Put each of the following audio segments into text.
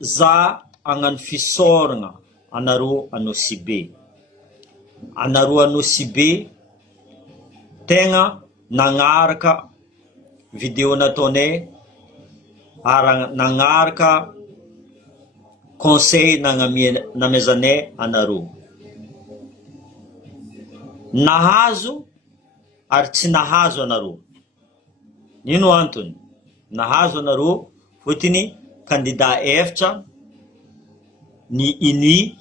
za agnano fisoragna anareo anosibe. Anareo anosibe tegna nagnaraka vidéo nataonay ary nagnaraka conseil namezanay anareo. Nahazo ary tsy nahazo anareo. Ino antony? Nahazo anareo fotony candidat efatra ny uni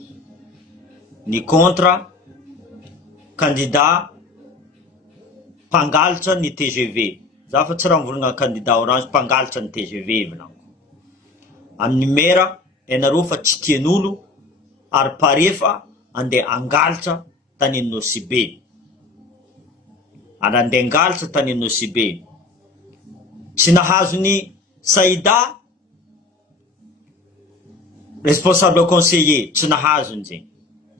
ny contre candidat mpangalatra ny TGV. Za fa tsy raha mivolagna candidat orange, mpangalatra ny TGV volagno. Amin'ny mera ianareo fa tsy tian'olo ary parefa andeha angalatra tany Nosibe. Ary andeha angalatra tany Nosibe. Tsy nahazo ny Saïda responsable conseiller, tsy nahazony zegny.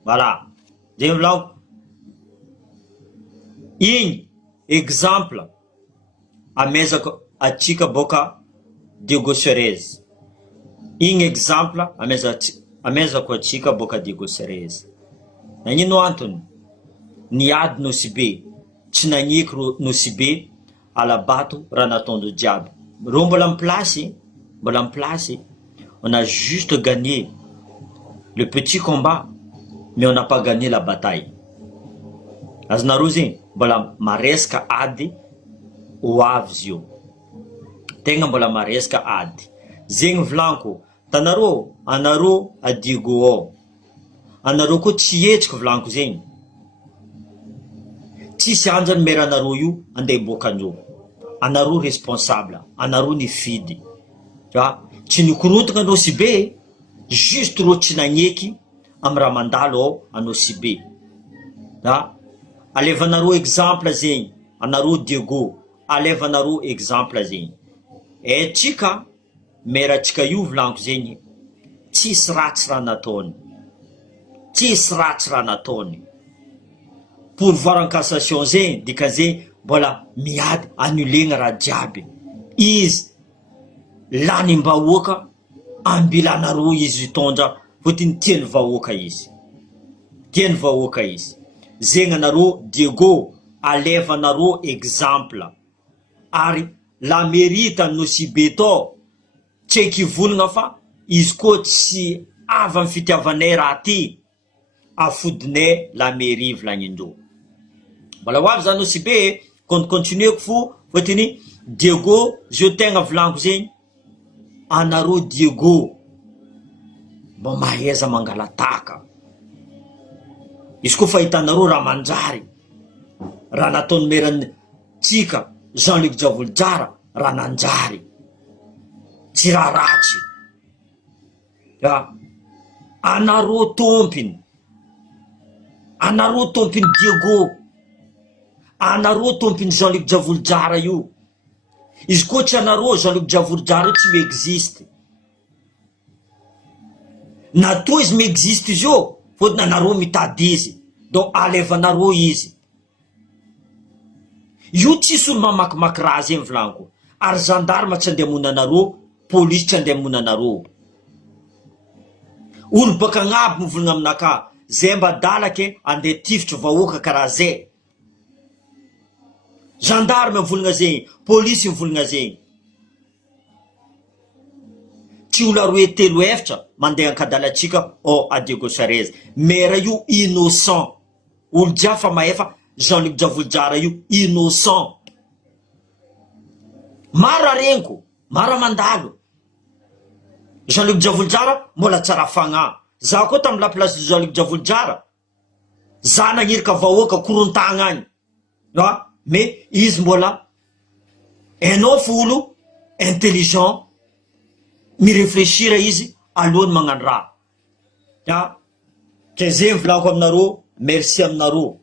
Voilà. Zegny volagno. Igny exemple amezako atsika boka Diego Cerez. Igny exemple amezako atsika boka Diego Cerez. Nagnino antony? Niady Nosibe, tsy nagniky Nosibe alabato raha nataondro jiaby. Reo mbola en place, on a juste gagné le petit combat, mais on n'a pas gagné la bataille. Azonareo zegny mbola maresaka ady ho avy zio. Tegna mbola maresaka ady. Zegny volanko, tanareo, anareo a Diego ao. Anareo koa tsy hetsika volanko zegny. Tsisy anjany mera anareo io andeha bokandreo. Anareo responsable, anareo ny fidy. Tsy nikorotana Nosibe, juste ro tsy nagneky amin'ny raha mandalo ao a Nosibe. Alevanareo exemple zegny, anareo Diego, alevanareo exemple zegny. Tsika, mera tsika io volanko zegny, tsisy ratsy raha nataony. Tsisy ratsy raha nataony. Pourvoir en cassation zegny, dikan'zegny mbola miady annulegna raha jiaby. Izy lany mbahoaka ambilanareo izy tondra fotony tiany vahoaka izy. Tiany vahoaka izy. Zegny anareo Diego, alevanareo exemple. Ary la mérite Nosibe to, tsy ekivolagna fa izy koa tsy avy amin'ny fitiavanay raha ty, afodinay la mairie volagnin-dreo. Mbola hoavy za Nosibe, continueko fo fotony Diego, zio tegna volanko zegny, anareo Diego mba maheza mangalataka. Izy koa fahitanareo raha manjary, raha nataony merany tsika Jean-Luc Javoljara, raha nanjary, tsy raha ratsy. Anareo tompiny, anareo tompiny Diego, anareo tompiny Jean-Luc Javoljara io. Izy koa tsy anareo Jean-Luc Javoljara io tsy mi-existe. Natoa izy mi-existe izy io, fotony anareo mitady izy. Donc alevanareo izy. Io tsisy olo mamakimaky raha zegny volanko. Ary gendarme tsy andeha mona anareo, polisy tsy andeha mona anareo. Olo baka agnabo mivolagna aminaka, zay mba dalake andeha tifitry vahoaka karaha zay. Gendarme mivolagna zegny, polisy mivolagna zegny. Tsy olo aroe telo efatra mandeha ankadalatsika a Diego Cerez. Mera io innocent. Olo jiaby fa maefa Jean-Luc Javoljara io innocent. Mara renko, mara mandalo. Jean-Luc Javoljara mbola tsara fagna. Za koa tamin'ny la place Jean-Luc Javoljara, za nagnirika vahoaka korontagna agny. Mais izy mbola hainao folo intelligent, miréfléchir izy alohany magnano raha. Ke zegny volako aminareo, merci aminareo.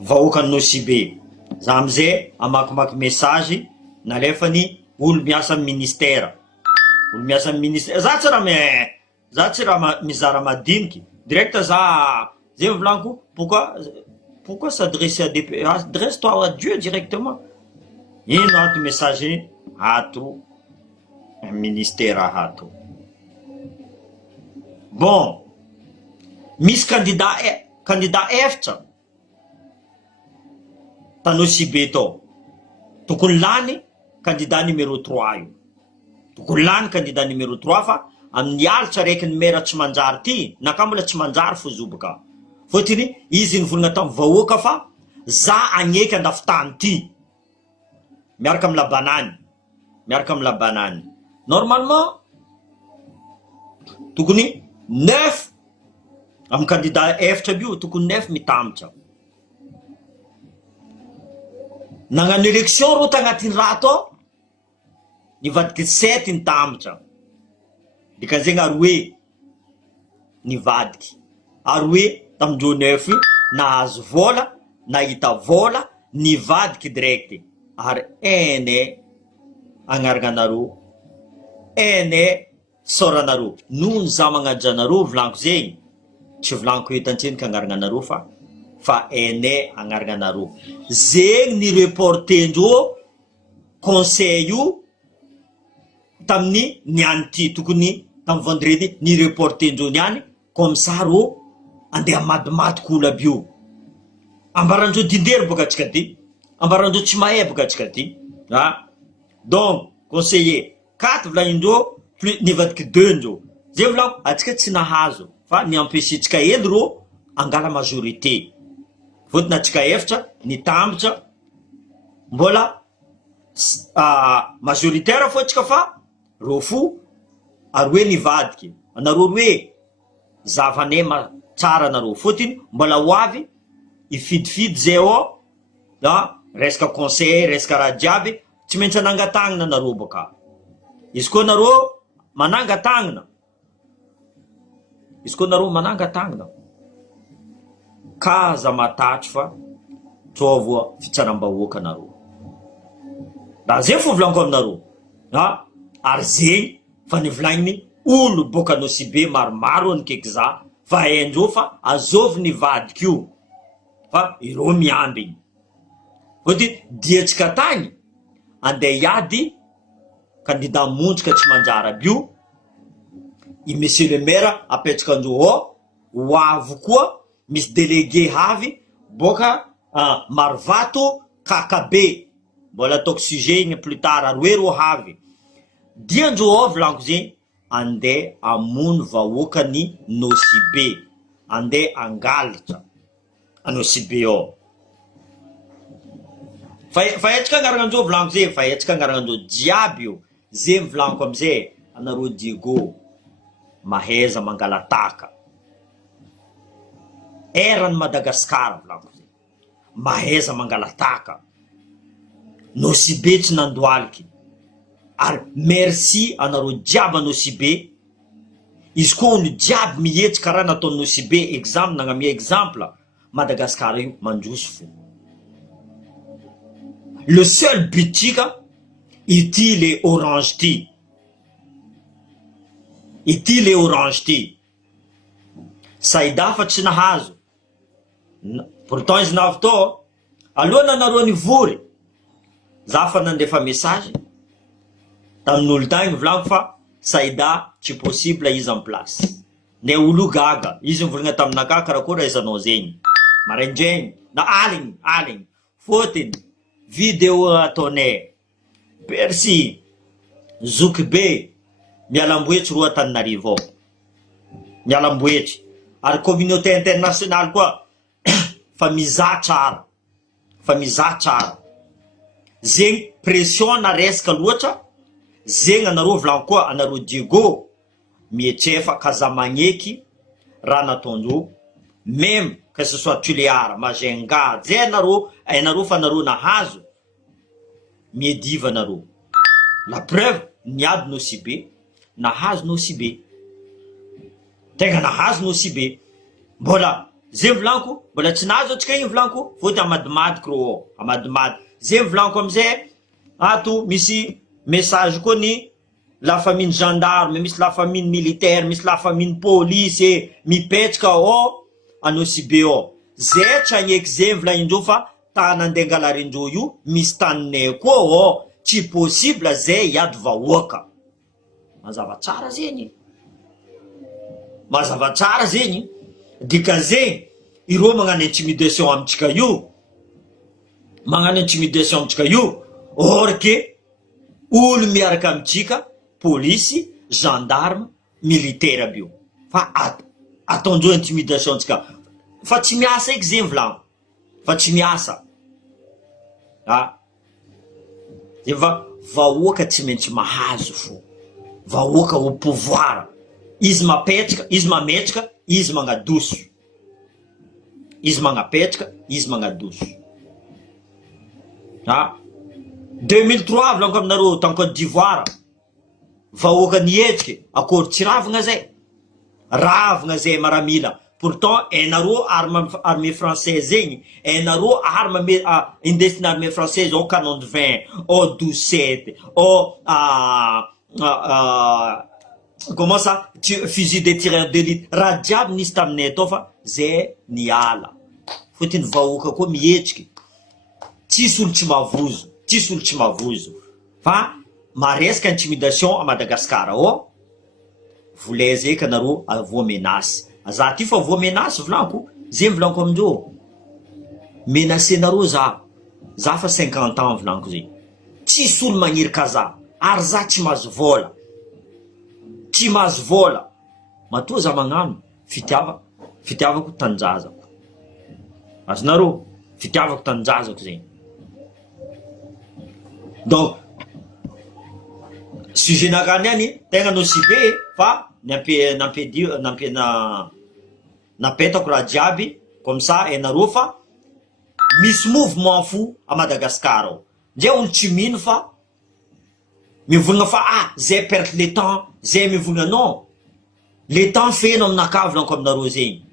Vahoaka ny Nosibe. Za amizay amakimaky message nalefany olo miasa amin'ny ministère. Olo miasa amin'ny ministère. Za tsy raha mizara madiniky. Direct za zegny volanko, pourquoi s'adresser à des... Adresse-toi à Dieu directement. Ino ato message ato. ministera hato. Bon, misy candidat efatra tanosy tao. Tokony lany candidat numéro 3 io. Tokony lany candidat numéro 3 fa amin'ny alitra raiky ny mera tsy manjary ty, na ka mbola tsy manjary fo zoboka. Fotony izy nivolagna tamin'ny vahoaka fa za agneky andafitany ty. Miaraka amin'ny labanany. Normalement tokony 9 amin'ny candidat efatra bio, tokony 9 mitambatra. Nagnano élection ro tagnatin'ny raha tao, nivadiky 7 nitambatra. Dikan'izegny ary hoe nivadiky. Ary hoe tamindreo 9 io nahazo vola, nahita vola, nivadiky direct. Ary ene agnaranareo, ene soranareo. Noho za magnajanareo volanko zegny, tsy volanko eto antsenika agnaranareo fa ene agnaranareo. Zegny ni reportendreo conseil io tamin'ny niany ty, tokony tamin'ny vendredi ni reportendreo niany, comme ça ro andeha madimadika olo aby io. Ambarandreo dindery boka atsika ty, ambarandreo tsy mahay boka atsika ty. Donc conseiller 4 volagindreo plus nivadiky 2 ndreo. Zay volako atsika tsy nahazo fa ni empêchetsika ely ro angala majorité. Fotony atsika efatra nitambatra mbola majoritaire fo atsika fa ro fo ary hoe nivadiky. Anareo hoe zavanay tsara anareo, fotony mbola hoavy ifidifidy zay ao resaka conseil, resaka raha jiaby tsy maintsy anangan-tagnana anareo boka. Izy koa anareo manangan-tagnana, kaza matatry fa tsôvo fitsaram-bahoaka anareo. Raha zay fo volaniko aminareo. Ary zegny fa nivolagniny olo boka Nosy-Be maromaro anikeky za fa haindreo fa azovy nivadiky io fa ireo miambigny. Fotony diatsika tagny andeha hiady candidat montrika tsy manjary aby io, i monsieur le maire apetraka andreo ao, hoavo koa misy délégué havy boka Marivato Kakabe. Mbola ataoko sujet igny plus tard ary hoe ro havy. Diandreo ao volaniko zegny andeha amono vahoaka ny Nosy-Be, andeha angalatra a Nosy-Be ao. Fa etsika agnaranandreo volaniko zay, fa etsika agnaranandreo jiaby io. Zay volaniko amizay, anareo Diego mahaiza mangalataka. Eran'ny Madagasikara volaniko zay, mahaiza mangalataka. Nosy-Be tsy nandoaliky. Ary merci anareo jiaby Nosy-Be. Izy koa olo jiaby mihetsika raha nataony Nosy-Be exemple, nagnamia exemple, Madagasikara io mandroso fo. Le seul but tika ity le orange ty. Ity le orange ty. Saida fa tsy nahazo. Pourtant izy navy tao, alohana anareo nivory. Za fa nandefa message tamin'olo tagny volaniko fa Saida tsy possible izy en place. Ne olo gaga, izy mivolagna taminaka karakory aizanao zegny. Maraindregny na aligny fotony vidéo ataonay. Merci Zouk be mialamboetry roa Antananarivo ao. Mialamboetry. Ary communauté internationale koa fa mizaha tsara. Zegny pression na resaka loatra, zegny anareo volaniko koa anareo Diego mietrefa kaza magneky raha nataondreo, même que ce soit Tuléar, Majenga, zay anareo fa anareo nahazo miediva anareo. La preuve niady Nosy-Be, nahazo Nosy-Be. Tegna nahazo Nosy-Be. Mbola zay volaniko, mbola tsy nahazo atsika igny volaniko, fotony amadimadiky ro amadimadiky. Zay volaniko amizay, ato misy message koa ny la famille gendarme, misy la famille militaire, misy la famille police mipetraka ao a Nosy-Be ao. Zay tsy agneky zay volagnindreo fa tany andeha angalarindreo io misy taninay koa ao, tsy possible zay hiady vahoaka. mazava tsara zegny, mazava tsara zegny. Dikan'zegny ireo magnano intimidation amitsika io, magnano intimidation amitsika io, or que olo miaraka amitsika polisy, gendarme, militaire aby io, fa ataondreo intimidation antsika, fa tsy miasa eky zegny volagno, fa tsy miasa. Vahoaka tsy maintsy mahazo fo, vahoaka au pouvoir, izy mapetraka, izy mametraka, izy magnadoso, izy magnapetraka, izy magnadoso. 2003 volaniko aminareo tany Côte d'Ivoire, vahoaka nietriky akory tsy ravagna zay, ravagna zay maramila. Pourtant ainareo armée française zegny, ainareo arme indesiny armée française au canon de 20, au 12-7, au comment ça, fusil de tireur d'élite, raha jiaby nisy taminay atao fa zay niala. Fotiny vahoaka koa mietriky, tsisy olo tsy mavozo, tsisy olo tsy mavozo. Fa maresaka intimidation à Madagascar ao, volaiza eky anareo avoa menace. Za ty fa voa menace volanko, zegny volanko amindreo. Menacenareo za fa 50 ans volanko zegny. Tsisy olo magnirika za, ary za tsy mahazo vola. Tsy mahazo vola. Matoa za magnano fitiavako tanjazako. Azonareo, fitiavako tanjazako zegny. Donc sujet nakany any tegna nosibe fa napetako raha jiaby comme ça ainareo fa misy mouvement fou à Madagascar ao. Ndre olo tsy mino fa mivogna fa zay perte le temps, zay mivogna non. Le temps feno aminaka volanko aminareo zegny.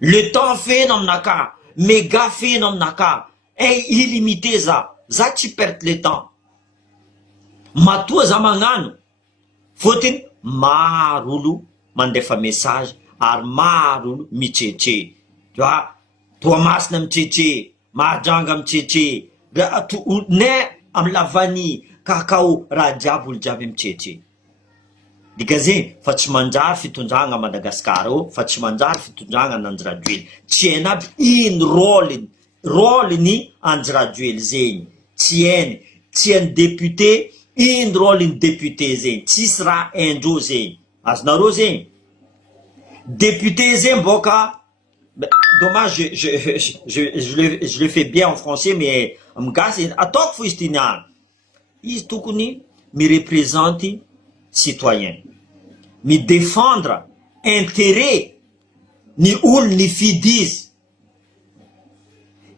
Le temps feno aminaka, méga feno aminaka, illimité za tsy perte le temps. Matoa za magnano, fotiny maro olo mandefa message ary maro olo mitretre. Toa masina mitretre, mahajanga mitretre, ne amy lavany kakao raha jiaby olo jiaby mitretre. Dika zegny fa tsy manjary fitondragna Madagascar ao, fa tsy manjary fitondragna an'Andry. Tsy hainy aby ino rôliny Andry zegny. Tsy hainy député, ino rôliny député zegny. Tsisy raha haindreo zegny. Azonareo zegny. Député zegny boka, dommage, je le fais bien en français, mais m'gasy ataoko fo izy ty niany. Izy tokony mi représente citoyen, mi défendre intérêt ni olo ni fidy izy.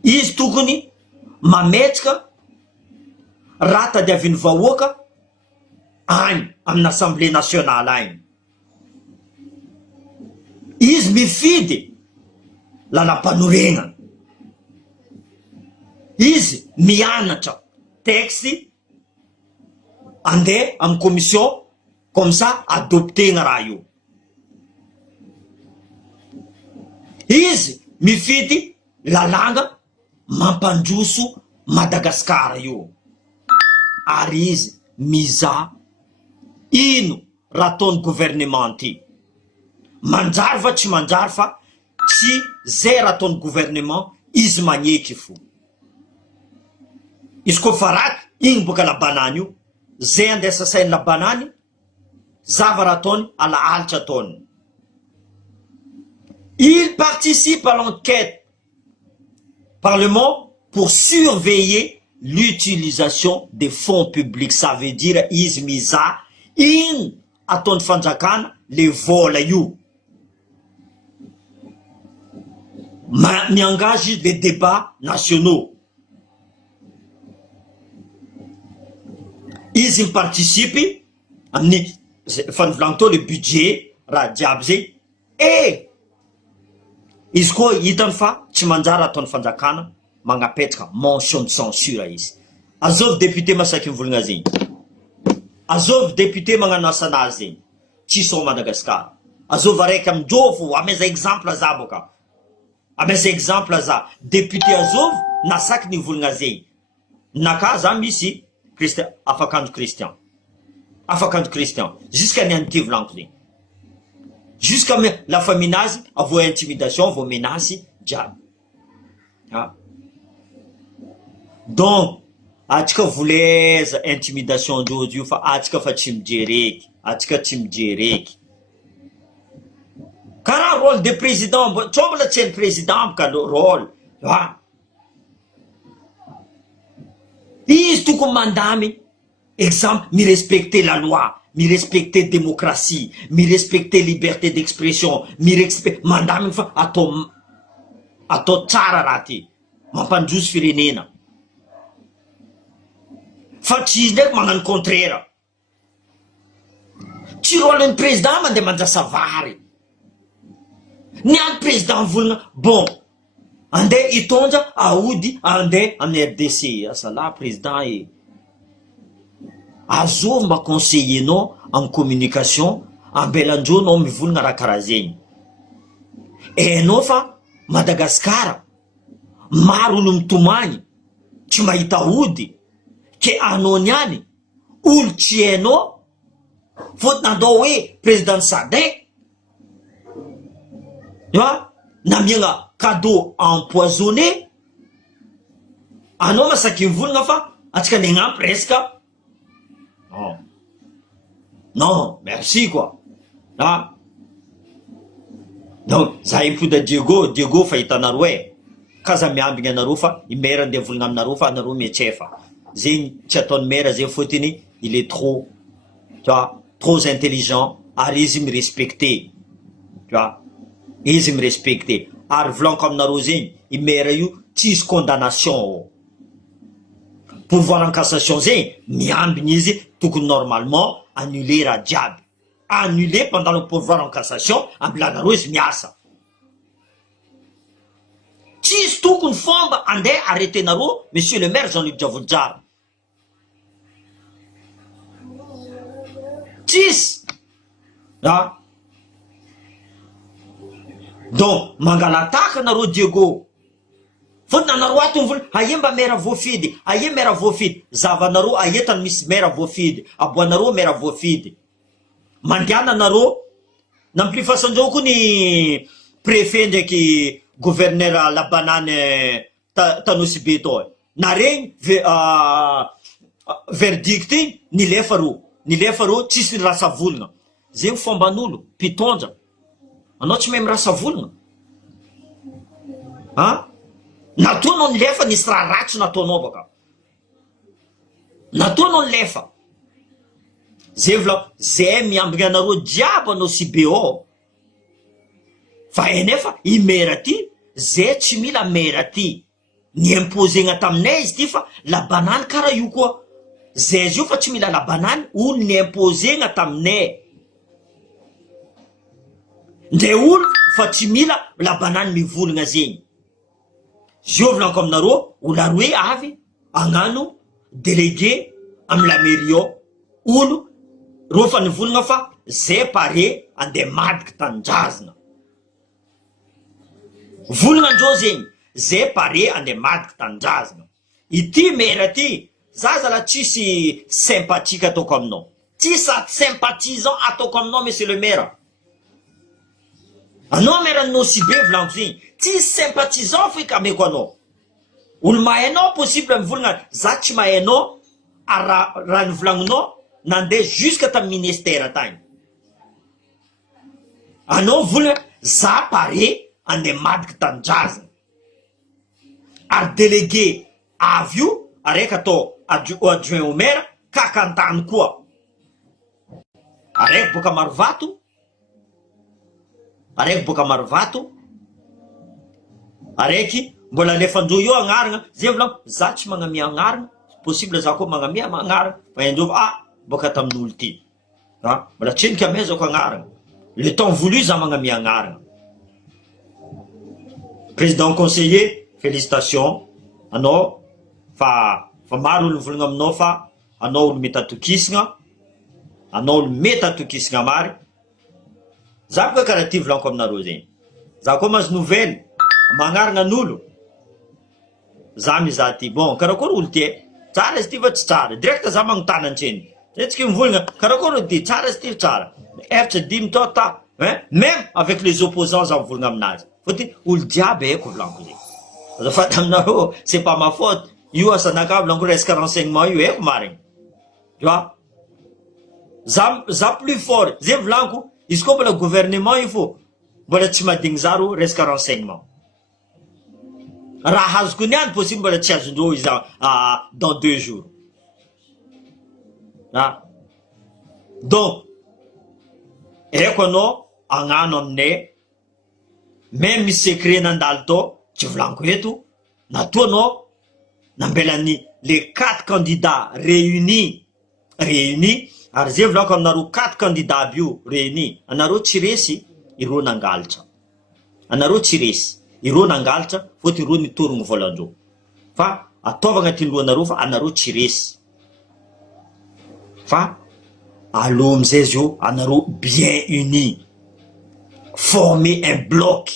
Izy tokony mametraka raha tadiavin'ny vahoaka any amin'ny assemblée nationale any. Izy mifidy lalam-panorenana, izy mianatra texte andeha amin'ny commission comme ça adoptegna raha io. Izy mifidy lalàna mampandroso Madagascar io, ary izy mizaha ino raha ataony gouvernement ty. Manjary va tsy manjary fa tsy zay raha ataony gouvernement izy magneky fo. Izy koa fa raty igny boka labanany io, zay andeha sasainy labanany, zava raha ataony alahalitra ataony. Il participe à l'enquête parlement pour surveiller l'utilisation des fonds publics. Ça veut dire izy mizaha ino ataony fanjakana le vola io. Miengage les débats nationaux. Izy participe amin'ny fanivolagnto le budget raha jiaby zay. Izy koa hitany fa tsy manjary ataony fanjakana magnapetraka mention de censure izy. Azovy député masaky mivolagna zegny, azovy député magnano asanazy zegny, tsisy ao Madagascar. Azovy araiky amindreo fo, ameza exemple za boka, ameza exemple za député azovy nasaky nivolagna zegny. Naka za misy Afakanjo Christian, afaka andro kristian jusqu'à ny an'ity volaniko zegny jusqu'à la famille nazy avo intimidation avo menace jiaby donc atsika voleza intimidation ndrozy io fa atsika fa tsy mijereky atsika tsy mijereky karaha rôle de président tsao mbola tsy hainy président boka rôle izy tokony mandamy exemple mirespecter la loi mirespecter démocratie mirespecter liberté d'expression mandamy fa atao tsara raha ty mampandrozy firenena fa tsy izy ndraiky magnano contraire tsy rôlen'ny président mandeha mandrasa vary ny any président volagna bon andeha hitondra aody andeha amin'ny RDC asalahy président e azovy mba conseillernao en communication ambelandronao mivolagna raha karaha zegny enao fa Madagasikara maro olo mitomagny tsy mahita ody ke anao niany olo tsy hainao fôtiny andao hoe président Sadek namiagna cadeau empoisonné anao masaky mivolagna fa atsika ny agnampy resaka non merci quoi donc za impouda Diego fa hitanareo e kaza miambigny anareo fa imera andeha volagna aminareo fa anareo mietsefa zegny tsy ataony mera zegny fôtiny il est trop trop intelligent ary izy mirespecté izy mirespecté ary volaniko aminareo zegny imera io tsisy condamnation pouvoir en cassation zegny miambigny izy tokony normalement annuler raha jiaby annuler pendant le pouvoir en cassation ambilanareo izy miasa tsisy tokony fomba andeha arretenareo monsieur le maire Jean-Luc Javoljara tsisy donc mangalataka anareo Diego fôtiny anareo ato mivola aie mba mera voafidy aie mera voafidy zavanareo aetany misy mera voafidy aboanareo mera voafidy mandiana anareo namplifasandrao koa ny préfet ndraiky gouverneur la banane Tanosy tao naregny verdict iny nilefa reo tsisy rasa volagna zegny fomban'olo mpitondra anao tsy mahay mirasa volagna nataonao nilefa nisy raha ratsy nataonao baka nataonao nilefa zay miambigny anareo jiaby anao CBO fa enefa imera ty zay tsy mila mera ty ny imposegna taminay izy ty fa la banane karaha io koa zay izy io fa tsy mila la banane olo ny imposegna taminay ndre olo fa tsy mila la banane mivolagna zegny zio volaniko aminareo olo aroe avy agnano délégué amy la mairie ao olo ro fa nivolagna fa zay pare andeha madiky tanindrazana volagna andreo zegny zay pare andeha madiky tanindrazana ity mera ty za zala tsisy sympathique ataoko aminao tsisy sympathisant ataoko aminao monsieur le maire anao meranao si be volaniko zegny tsisy sympathisant foika ameko anao olo mahainao possible mivolagna za tsy mahainao ary raha nivolagninao nandeha jusque tamy ministère tagny anao volagna za pare andeha madiky tanindrazana ary délégué avy io araiky atao adjoint au maire kakantany koa araiky boka Marovato araiky mbola alefandreo io agnaragna zay volaniko za tsy magnamia agnaragna possible za koa magnamia agnaragna fa endreo boka tamin'olo ty mbola tseniky amezako agnaragna le temps voulu za magnamia agnaragna président conseiller félicitations anao fa maro olo mivolagna aminao fa anao olo mety atokisagna anao olo mety atokisagna mary za koa karaha ty volaniko aminareo zegny za koa mahazo nouvelle magnaragna an'olo za mizaha ty bon karakory olo ty tsara izy ty fa tsy tsara direct za magnotany antseny Est-ce que vous voulez dit même avec les opposants en voulant amener. Faut dire ou le diable est pour l'anglais. C'est pas ma faute. You as un accable en reste renseignement you est marin. Tu vois? Zap plus fort. Zé blanco. Est-ce que le gouvernement il faut? Voilà tu m'as dit zaro reste renseignement. Rahaz Kounian possible le tchazundo dans 2 jours. Ah. Donc, et qu'on a en anonné, même si c'est créé dans l'alto, tu veux l'encourager tout. Na toi non, n'ambelani les 4 candidats réunis, arzé vlog comme naru 4 candidats bio réunis, anaru tiresi, iro nangalcha. Anaru tiresi, iro nangalcha, faut iro ni tourung volando. Fa, atova ngatin lo naru fa anaru tiresi. Fa, alom zezio anaru bien unis. Former un bloc.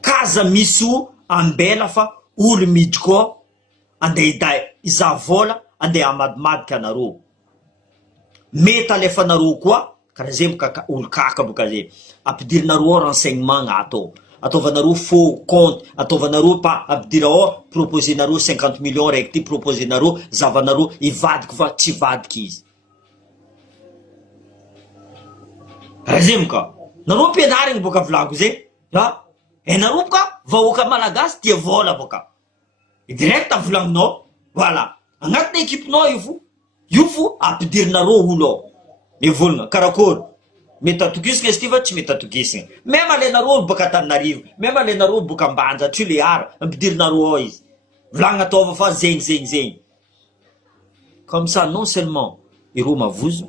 Kaza misu ambela fa ulu midko ande iza vola ande amadmad kanaro. Meta le fanaro kwa karazem kaka ul kaka bukaze. Apdir naro renseignement ato. Ato vanaro faux compte. Ato vanaro pa apdir o proposer naro 50 millions recti proposer naro zavanaro ivad kwa tivad kiz. Razimka. Narup penaring boka vlango ze. Ha? E narup ka vaoka malagas tia vola boka. E direct vlang no. Voilà. Angat na équipe no yufu apdir naro hulo. E volna karakor. Metatugis que estiva ti metatugis. Même ale naro boka tanariv. Même ale naro boka mbanja tu le ar apdir naro ois. Vlanga tova fa zeng. Comme ça non seulement iruma vuzo.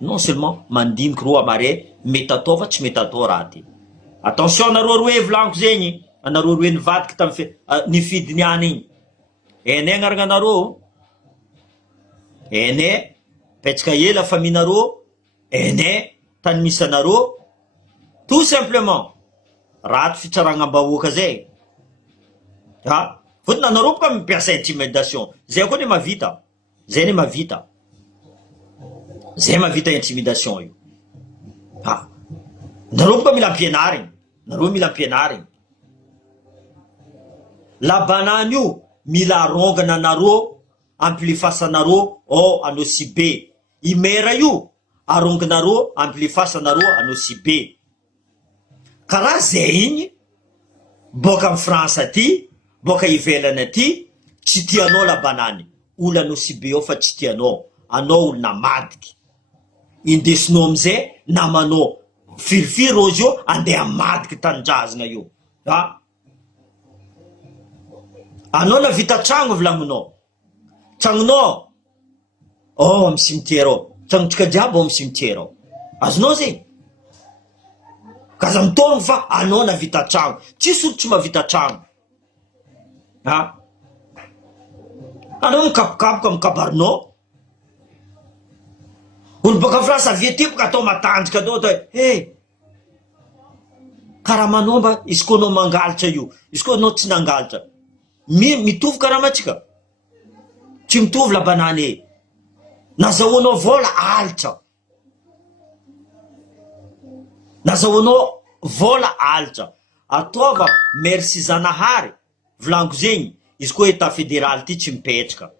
Non seulement mandim kroa mare metatova tsy metatorati. Attention naro roe vlanko zegny, anaro roe nivadiky tam nifidy niany igny. Ene agnarana naro. Ene petsaka ela famille naro, ene tany misy anaro. Tout simplement raty fitsaragna ambahoaka zay. Ha, fotony anaro boka mipiasa intimidation. Zay koa ne mavita. Zay ne mavita. Zay mavita intimidation io. Ha. Nareo koa mila ampianarigny. Nareo mila ampianarigny. La banane io mila arongana nareo ampilifasanareo anao si be. I mera io aronganareo ampilifasanareo anao si be. Karaha zay igny boka amin'ny France aty, boka ivelany aty, tsy tianao la banane. Olo anao si be eo fa tsy tianao. Anao olona madiky. Indesinao amizay namanao firifiry rozy io andeha amadiky tanindrazana io. Ha? Anao na vita tragno volaminao. Tragnonao amin'ny cimetière ao. Tragnotsika jiaby amin'ny cimetière ao. Azonao zegny. Kaza mitôgno fa anao na vita tragno. Tsisy olo tsy mavita tragno. Ha? Anao mikapokapoka mikabarinao. Olo boka France avy aty boka atao matanjika atao hey, karaha manomba izy koa anao mangalatra io, izy koa anao tsy nangalatra. Mitovy karaha matsika. Tsy mitovy la banane. Nazahoanao vola alitra. Nazahoanao vola alitra. Ataova merci Zanahary. Volanko zegny, izy koa état fédéral ty tsy mipetraka.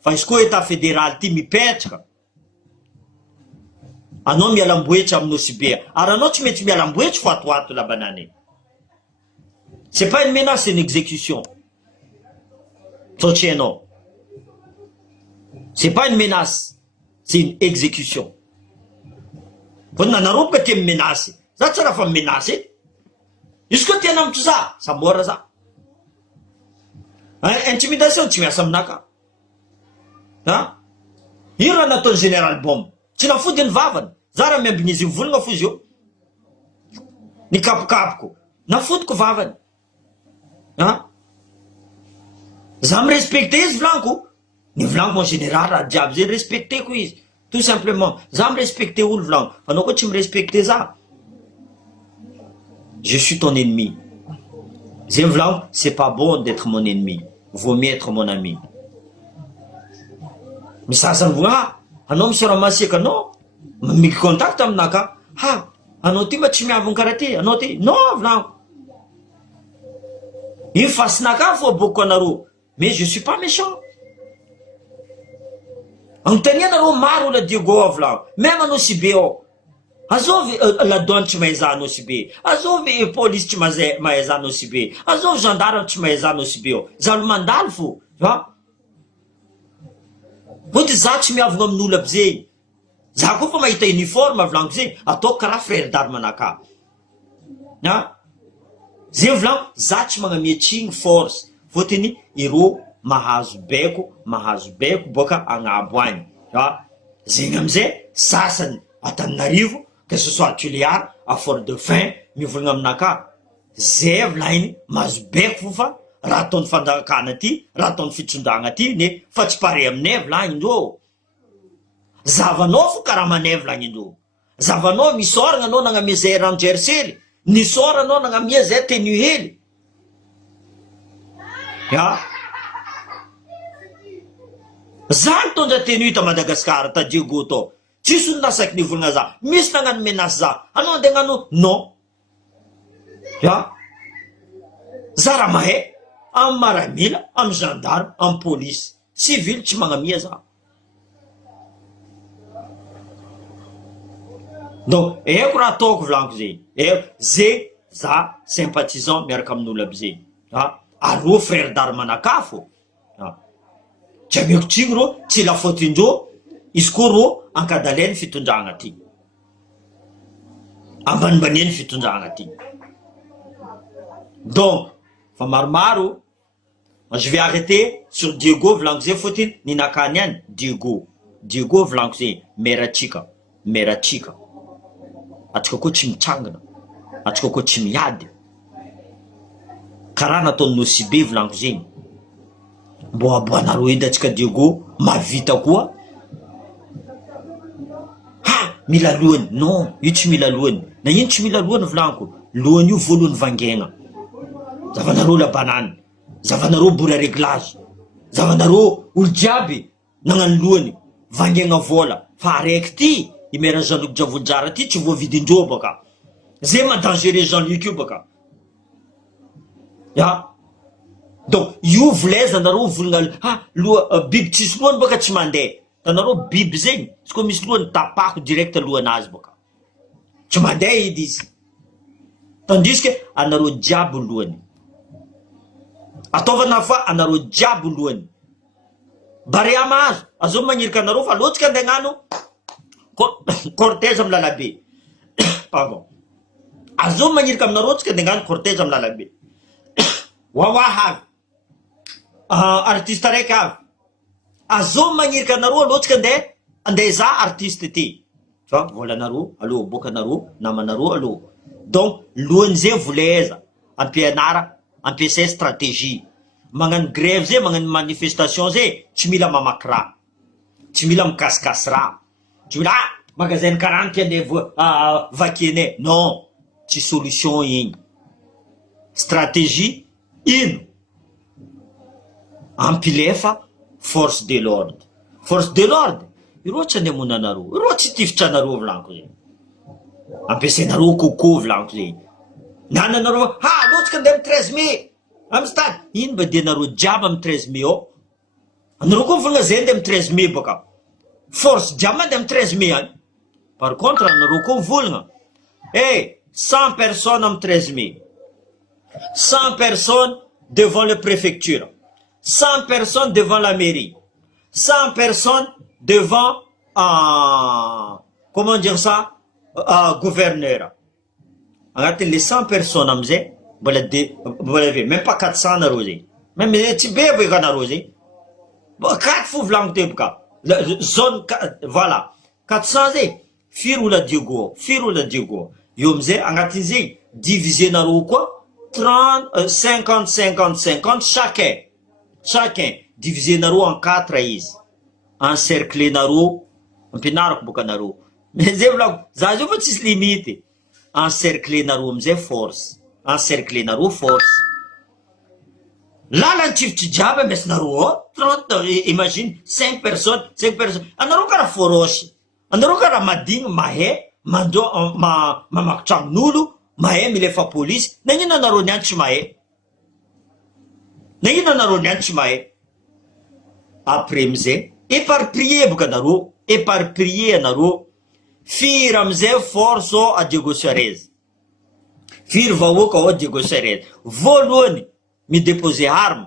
Fa izy koa état fédéral ty mipetraka. Anao mialamboetra aminao si be. Ary anao tsy mety mialamboetra fa atoato la banane. C'est pas une menace, c'est une exécution. Tsotienao. C'est pas une menace, c'est une exécution. Quando nanarô ka tia menace. Za tsy raha fa menace. Izy koa tena amito za, samora za. Intimidation tsy miasa aminaka. Ha? Io raha nataony général Bombe. Tsy nafody ny vavany. Za raha miambin'izy volagna fo izy io. Ny kapokapoko. Nafodiko vavany. Ha? Za mirespecte izy volanko. Ny volanko en général raha jiaby zay respecteko izy. Tout simplement. Za mirespecte olo volanko. Anao koa tsy mirespecte za. Je suis ton ennemi. Zay volanko, c'est pas bon d'être mon ennemi. Vaut mieux être mon ami. misasany voa anao misoramaseky anao miky contact aminaka anao ty mba tsy miavony karaha ty anao ty non volaniko iny fasinaka fo aboko anareo mais je suis pas méchant anontania anareo maro ola Diego ao volaniko même anao si be ao azovy la douane tsy mahay zanao si be azovy police tsy mahay zanao si be azovy gendarme tsy mahay zanao si be ao zalo mandalo fo Vôty za tsy miavogna amin'olo aby zay. Za koa fa mahita uniforme volaniko zay, ataoko karaha frère d'armenaka. Zay volaniko, za tsy magnamiatrigny force. Fôtiny ireo mahazo baiko boka agnabo agny. Zegny amizay, sasany Antananarivo, que ce soit à Tuléar, à Fort-dauphin, mivolagna aminaka. Zay volagny mahazo baiko fo fa raha ataon'ny fanjakana ty, raha ataon'ny fitrondragna ty, ne fa tsy pare aminay volagny indreo. Zavanao fo karaha manay volagny indreo. Zavanao misoragna anao nagnamia zay ranjersely, nisora anao nagnamia zay tenue hely. Za mitondra tenue ta Madagasikara ta Diego tao. Tsisy olo nasaky nivolagna za. Misy nagnano menace za. Anao andeha hagnano non. Za raha mahay. Am maramila, am gendarme, am police. Civil tsy magnamia za. Donc, eko raha ataoko volaniko zay. Zay za sympathisant miaraka amin'olo aby zay. Arô frère d'armenaka fô. Tsy ameko trigno rô, tsy lafotindrô, izy koa rô ankadalainy fitondragna ty. Ambanimbaniany fitondragna ty. Donc, fa maromaro, je vais arrêter sur Diego volaniko zay fôtiny ninakany any Diego volaniko zay meratsika. Atsika koa tsy mitsangana, atsika koa tsy miady. Karaha nataon'ny Nosibe volaniko zegny. Mbo aboanareo edy atsika Diego mavita koa. Mila lohany. Non, io tsy mila lohany. Na ino tsy mila lohany volaniko. Lohany io voalohany vangaina. Zavanareo la banane. Zavanareo bory réglage. Zavanareo olo jiaby nagnano lohany. Vangaina vola. Fa araiky ty, imera Jean-Luc Javonjara ty tsy voavidindreo baka. Zay madangereux Jean-Luc io baka. Donc, io volezanareo volagna biby tsisy lohany baka tsy mandeha. Tanareo biby zegny, izy koa misy lohany tapako direct lohanazy baka. Tsy mandeha edy izy. Tandis que anareo jiaby lohany. Ataovana fa anareo jiaby lohany. Barea mahazo, azo magnirika anareo fa loatsika andeha hagnano cortège amin'ny lalabe. Pardon. Azo magnirika aminareo tsika andeha hagnano cortège amin'ny lalabe. Wawa havy. Artiste araiky avy. Azo magnirika anareo loatsika andeha za artiste ty. Volanareo, allo, bokanareo, namanareo, allo. Donc, lohany zay voleza, ampiasay stratégie. Magnano grève zay, magnano manifestation zay, tsy mila mamaky raha. Tsy mila mikasikasy raha. Tsy mila, magasin karany ty andeha vakianay. Non, tsy solution igny. Stratégie, ino? Ampilefa force de l'ordre. Force de l'ordre, ireo tsy anemona anareo. Ireo tsy tifitra anareo volaniko zay. Ampiasainareo koko volaniko zay. Nananareo, loatsika andeha amin'ny 13 mai. Amin'ny stade, ino mba dia nareo jiaby amin'ny 13 mai ao? Anareo koa volagna zay andeha amin'ny 13 mai baka. Force jiaby mandeha amin'ny 13 mai any. Par contre, anareo koa volagna. 100 personnes amin'ny 13 mai. 100 personnes devant la préfecture. 100 personnes devant la mairie. 100 personnes devant, comment dire ça, gouverneur. Agnatin'ny les 100 personnes amizay, même pas 400 nareo zay. Même tsy be be anareo zay. 4 fo volaniko teo boka. Zone, voilà. 400 zay, firy ola Diego. Io amizay, agnatin'izay, diviser nareo koa, 50 chacun. Diviser nareo en 4 izy. Encercler nareo, ampianarako boka nareo. Mais zay volaniko, za zio fa tsisy limite. Encercler nareo amizay force. lalantsivotry jiaby mesy nareo 30, imagine 5 personnes. Anareo karaha forosy, anareo karaha madigny mahay mamaky tragnon'olo, mahay milefa polisy. Nagnino anareo niany tsy mahay? Nagnino anareo niany tsy mahay? Après amizay éparpillé boka anareo, éparpillé anareo. Firy amizay force ao a Diego Suarez, firy vahoaka ao Diego Suarez. Voalohany midepose arme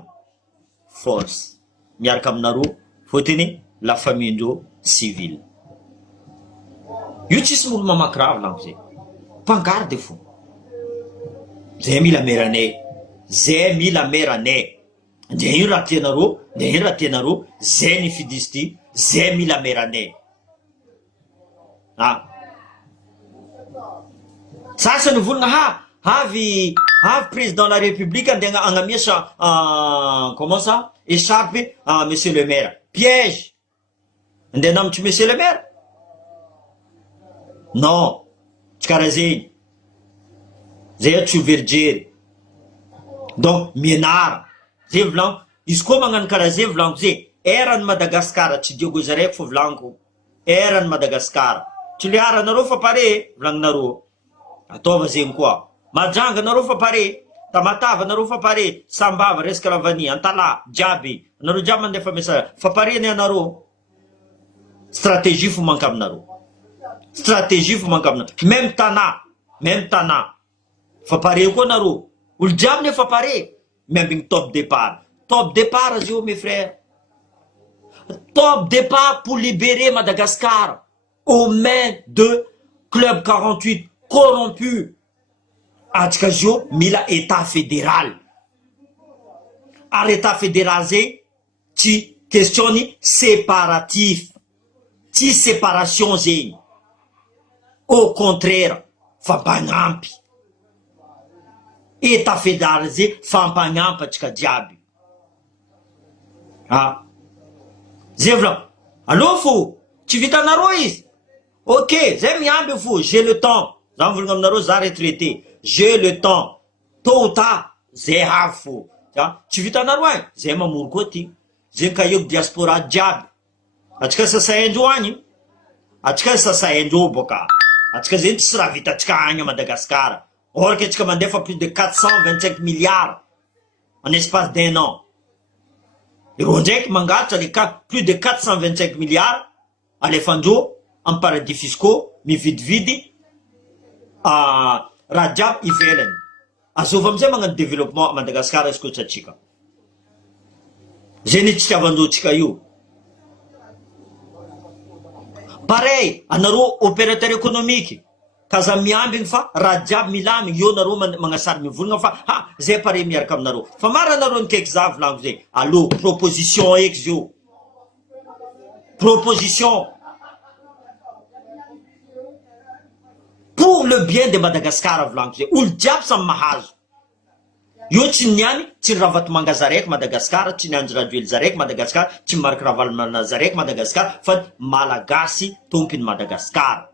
force miaraka aminareo, fotony la famille-ndreo civile. Io tsisy olo mamaky raha volaniko zay, mpangarde fo. Zay mila meranay, zay mila meranay. De io raha tianareo, de io raha tianareo, zay ny fidisy ty, zay mila meranay. Sasany volana avy président de la République andeha agnamesa comment ça, écharpe monsieur le maire. Piège. Andeha namitry monsieur le maire? Non, tsy karaha zegny. Zay tsy verijery. Donc mianara. Zay volaniko, izy koa magnano karaha zay volaniko zay, eran'ny Madagasikara tsy Diego zaraiky fo volaniko. Eran'ny Madagasikara. Tsy le aranareo fa pare, volagninareo. Ataova zegny koa. Majanga nareo fa pare, Tamatava nareo fa pare, Sambava resaka Lavany, Antala, jiaby. Nareo jiaby mandefa message. Fa pare ne anareo. Stratégie fo manka aminareo. Stratégie fo manka aminareo. Même tana. Fa pare koa nareo. Olo jiaby ne fa pare. Même top départ. Top départ azy io mes frères. Top départ pour libérer Madagascar aux mains de Club 48 corrompu. Atsika zio mila état fédéral. Ary état fédéral zay tsy questiony séparatif, tsy séparation zegny. Au contraire, fampagnampy. État fédéral zay fampagnampy atsika jiaby. Zay vola. Allô fo, tsy vitanareo izy? Ok, zay miamby fo, j'ai le temps. Zany volagna aminareo za retraité. J'ai le temps. Tôt ou tard, zay avy fo. Tsy vitanareo agny, zay mamory koa ty. Zay kahiako diaspora jiaby. Atsika sasaindreo agny. Atsika sasaindreo boka. Atsika zay tsisy raha vitatsika agny à Madagascar. Or que atsika mandefa plus de 425 milliards en espace d'un an. Ireo ndraiky mangatitra le plus de 425 milliards alefandreo en paradis fiscaux mividividy raha jiaby ivelany. Azova amizay magnano développement à Madagascar izy koa atsika. Zay ny tsy tiavandreo tsika io. Pareil, anareo opérateur économique. Kaza miambigny fa raha jiaby milamigny io nareo magnasary mivolagna fa zay pare miaraka aminareo. Fa mara nareo nikaiky za volaniko zay. Allô, proposition eky zio. Proposition. Pour le bien de Madagascar volaniko zay. Olo jiaby samy mahazo. Io tsy niany, tsy ravaty manga zaraiky Madagascar, tsy nianjo radio zaraiky Madagascar, tsy mariky ravalana zaraiky Madagascar, fa malagasy tompiny Madagascar.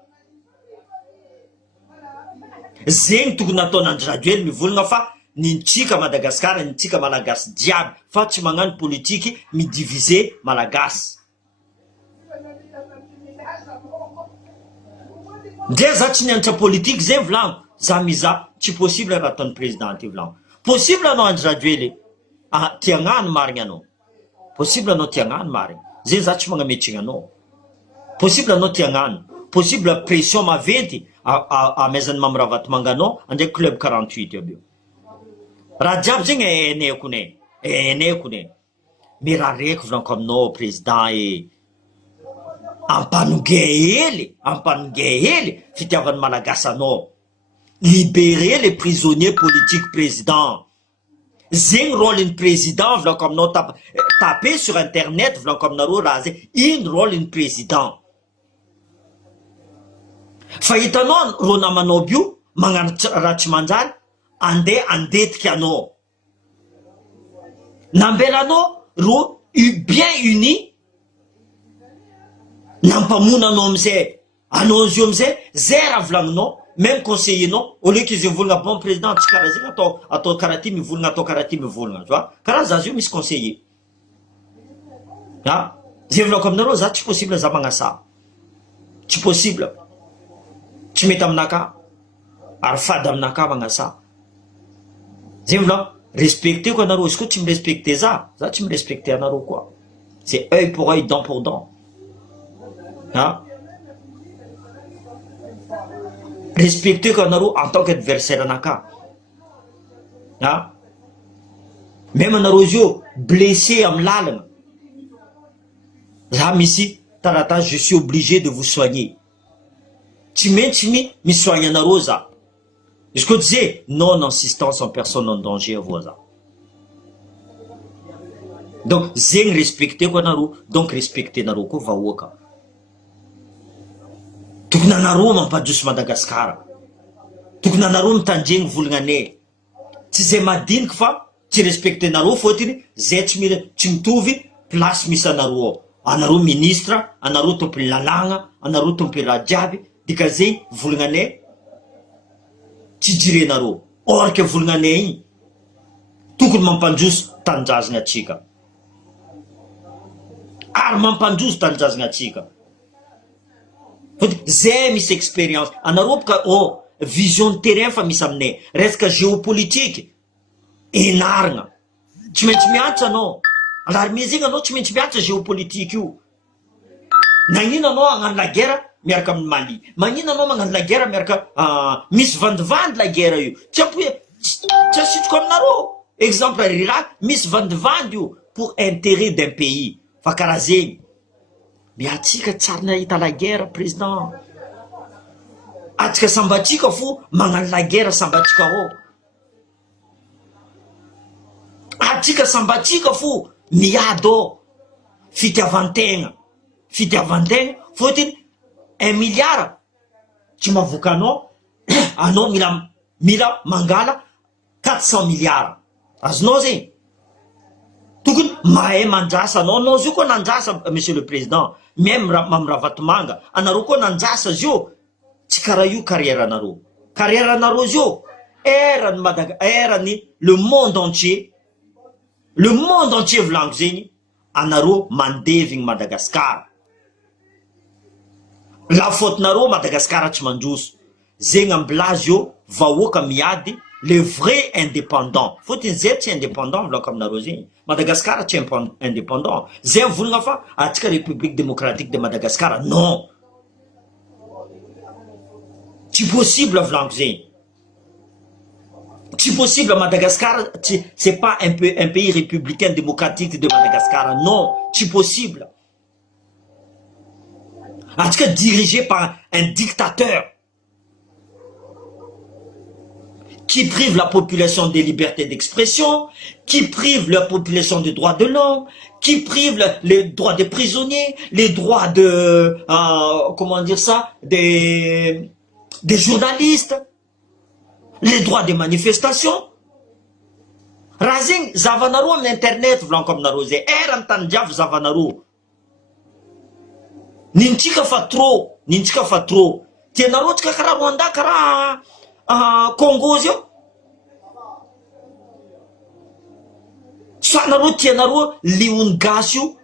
Zegny tokony ataon'andro radio mivolagna fa nintsika Madagascar, nintsika malagasy jiaby, fa tsy magnano politiky midiviser malagasy. Ndre za tsy nianatra politiky zay volaniko, za miza tsy possible raha ataon'ny président ty volaniko. Possible anao andro radio le tiagnano marigny anao. Possible anao tiagnano marigny. Zay za tsy magnametrigna anao. Possible anao tiagnano. Possible pression maventy amezany mamravaty manganao andraiky club 48 aby io. Raha jiaby zegny eneko ne. Me raha raiky volaniko aminao président ampanoge hely fitiavan'ny malagasy anao. Libérer les prisonniers politiques président. Zegny rôle président volaniko aminao taper sur internet volaniko aminareo raha zay ino rôle président. Fa hitanao ro namanao bio magnano raha tsy manjary andeha andetika anao. Nambelanao ro bien uni nampamona anao amizay. Anao zio amizay zay raha volagninao même conseiller non au lieu qu'ils volna bon président tsy karaha zegny atao karaha ty mivolagna atao karaha ty mivolagna tu vois karaha za zio misy conseiller ah zay volako aminareo za tsy possible za magnasa tsy possible tsy mety aminaka ary fady aminaka magnasa zay volako respecteko anareo izy koa tsy mirespecte za tsy mirespecte anareo koa c'est œil pour œil dent pour dent ah respectez que anareo en tant qu'adversaire anaka ah même anareo zio blessé am lalana za misy taratasy je suis obligé de vous soigner tsy maintsy misoigna anareo za izy koa tsy zay non insistance en personne en danger avoa za donc zegny respecteko anareo donc respecte anareo koa vahoaka tokony anareo mampadroso Madagasikara tokony anareo mitandregny volagnanay tsy zay madiniky fa tsy respecte anareo fôtiny zay tsy mitovy place misy anareo ministre anareo tompon'ny lalagna anareo tompon'ny raha jiaby dikazay volagnanay tsy jirenareo or que volagnanay igny tokony mampandroso tanindrazagna atsika ary mampandroso tanindrazagna atsika zay misy expérience anareo boka vision de terrain fa misy aminay resaka géopolitique enaragna tsy maintsy miantsa anao alarmie zegny anao tsy maintsy miantsa géopolitique io nagnino anao agnano la guerre miaraka amin'ny Mali magnino anao magnano la guerre miaraka misy vandivandy la guerre io tsy ampoe tsy asitroko aminareo exemple Irak misy vandivandy io pour intérêt d'un pays fa karaha zegny miatsika tsara nahita la guerre président atsika sambatsika fo magnano la guerre sambatsika ao atsika sambatsika fo miady ao fitiavantegna fôtiny 1 milliard tsy mavoaka anao mila mangala 400 milliards azonao zegny tokony mahay mandrasa anao zio koa nandrasa monsieur le président même mamravatomanga anareo koa nandrasa zio tsy karaha io carrière anareo zio erany le monde entier volaniko zegny anareo mandevigny Madagasikara la faute nareo Madagasikara tsy mandroso zegny amblazy io vahoaka miady le vrai indépendant fôtiny zay tsy indépendant volako aminareo zegny Madagasikara tsy indépendant zay volagna fa atsika république démocratique de Madagascar non tsy possible volagno zegny tsy possible Madagascar c'est pas un pays républicain démocratique de Madagascar non tsy possible atsika dirigé par un dictateur qui prive la population des libertés d'expression, qui prive la population des droits de l'homme, qui prive les droits des prisonniers, les droits de, comment dire ça, des journalistes, les droits des manifestations. Razing, zavanaro en internet, vlan comme narose, eran tandiav zavanaro. Ninchika fa trop. Tienaro tika kara Rwanda, kara Congo zio. Sanaro tienaro liungasio,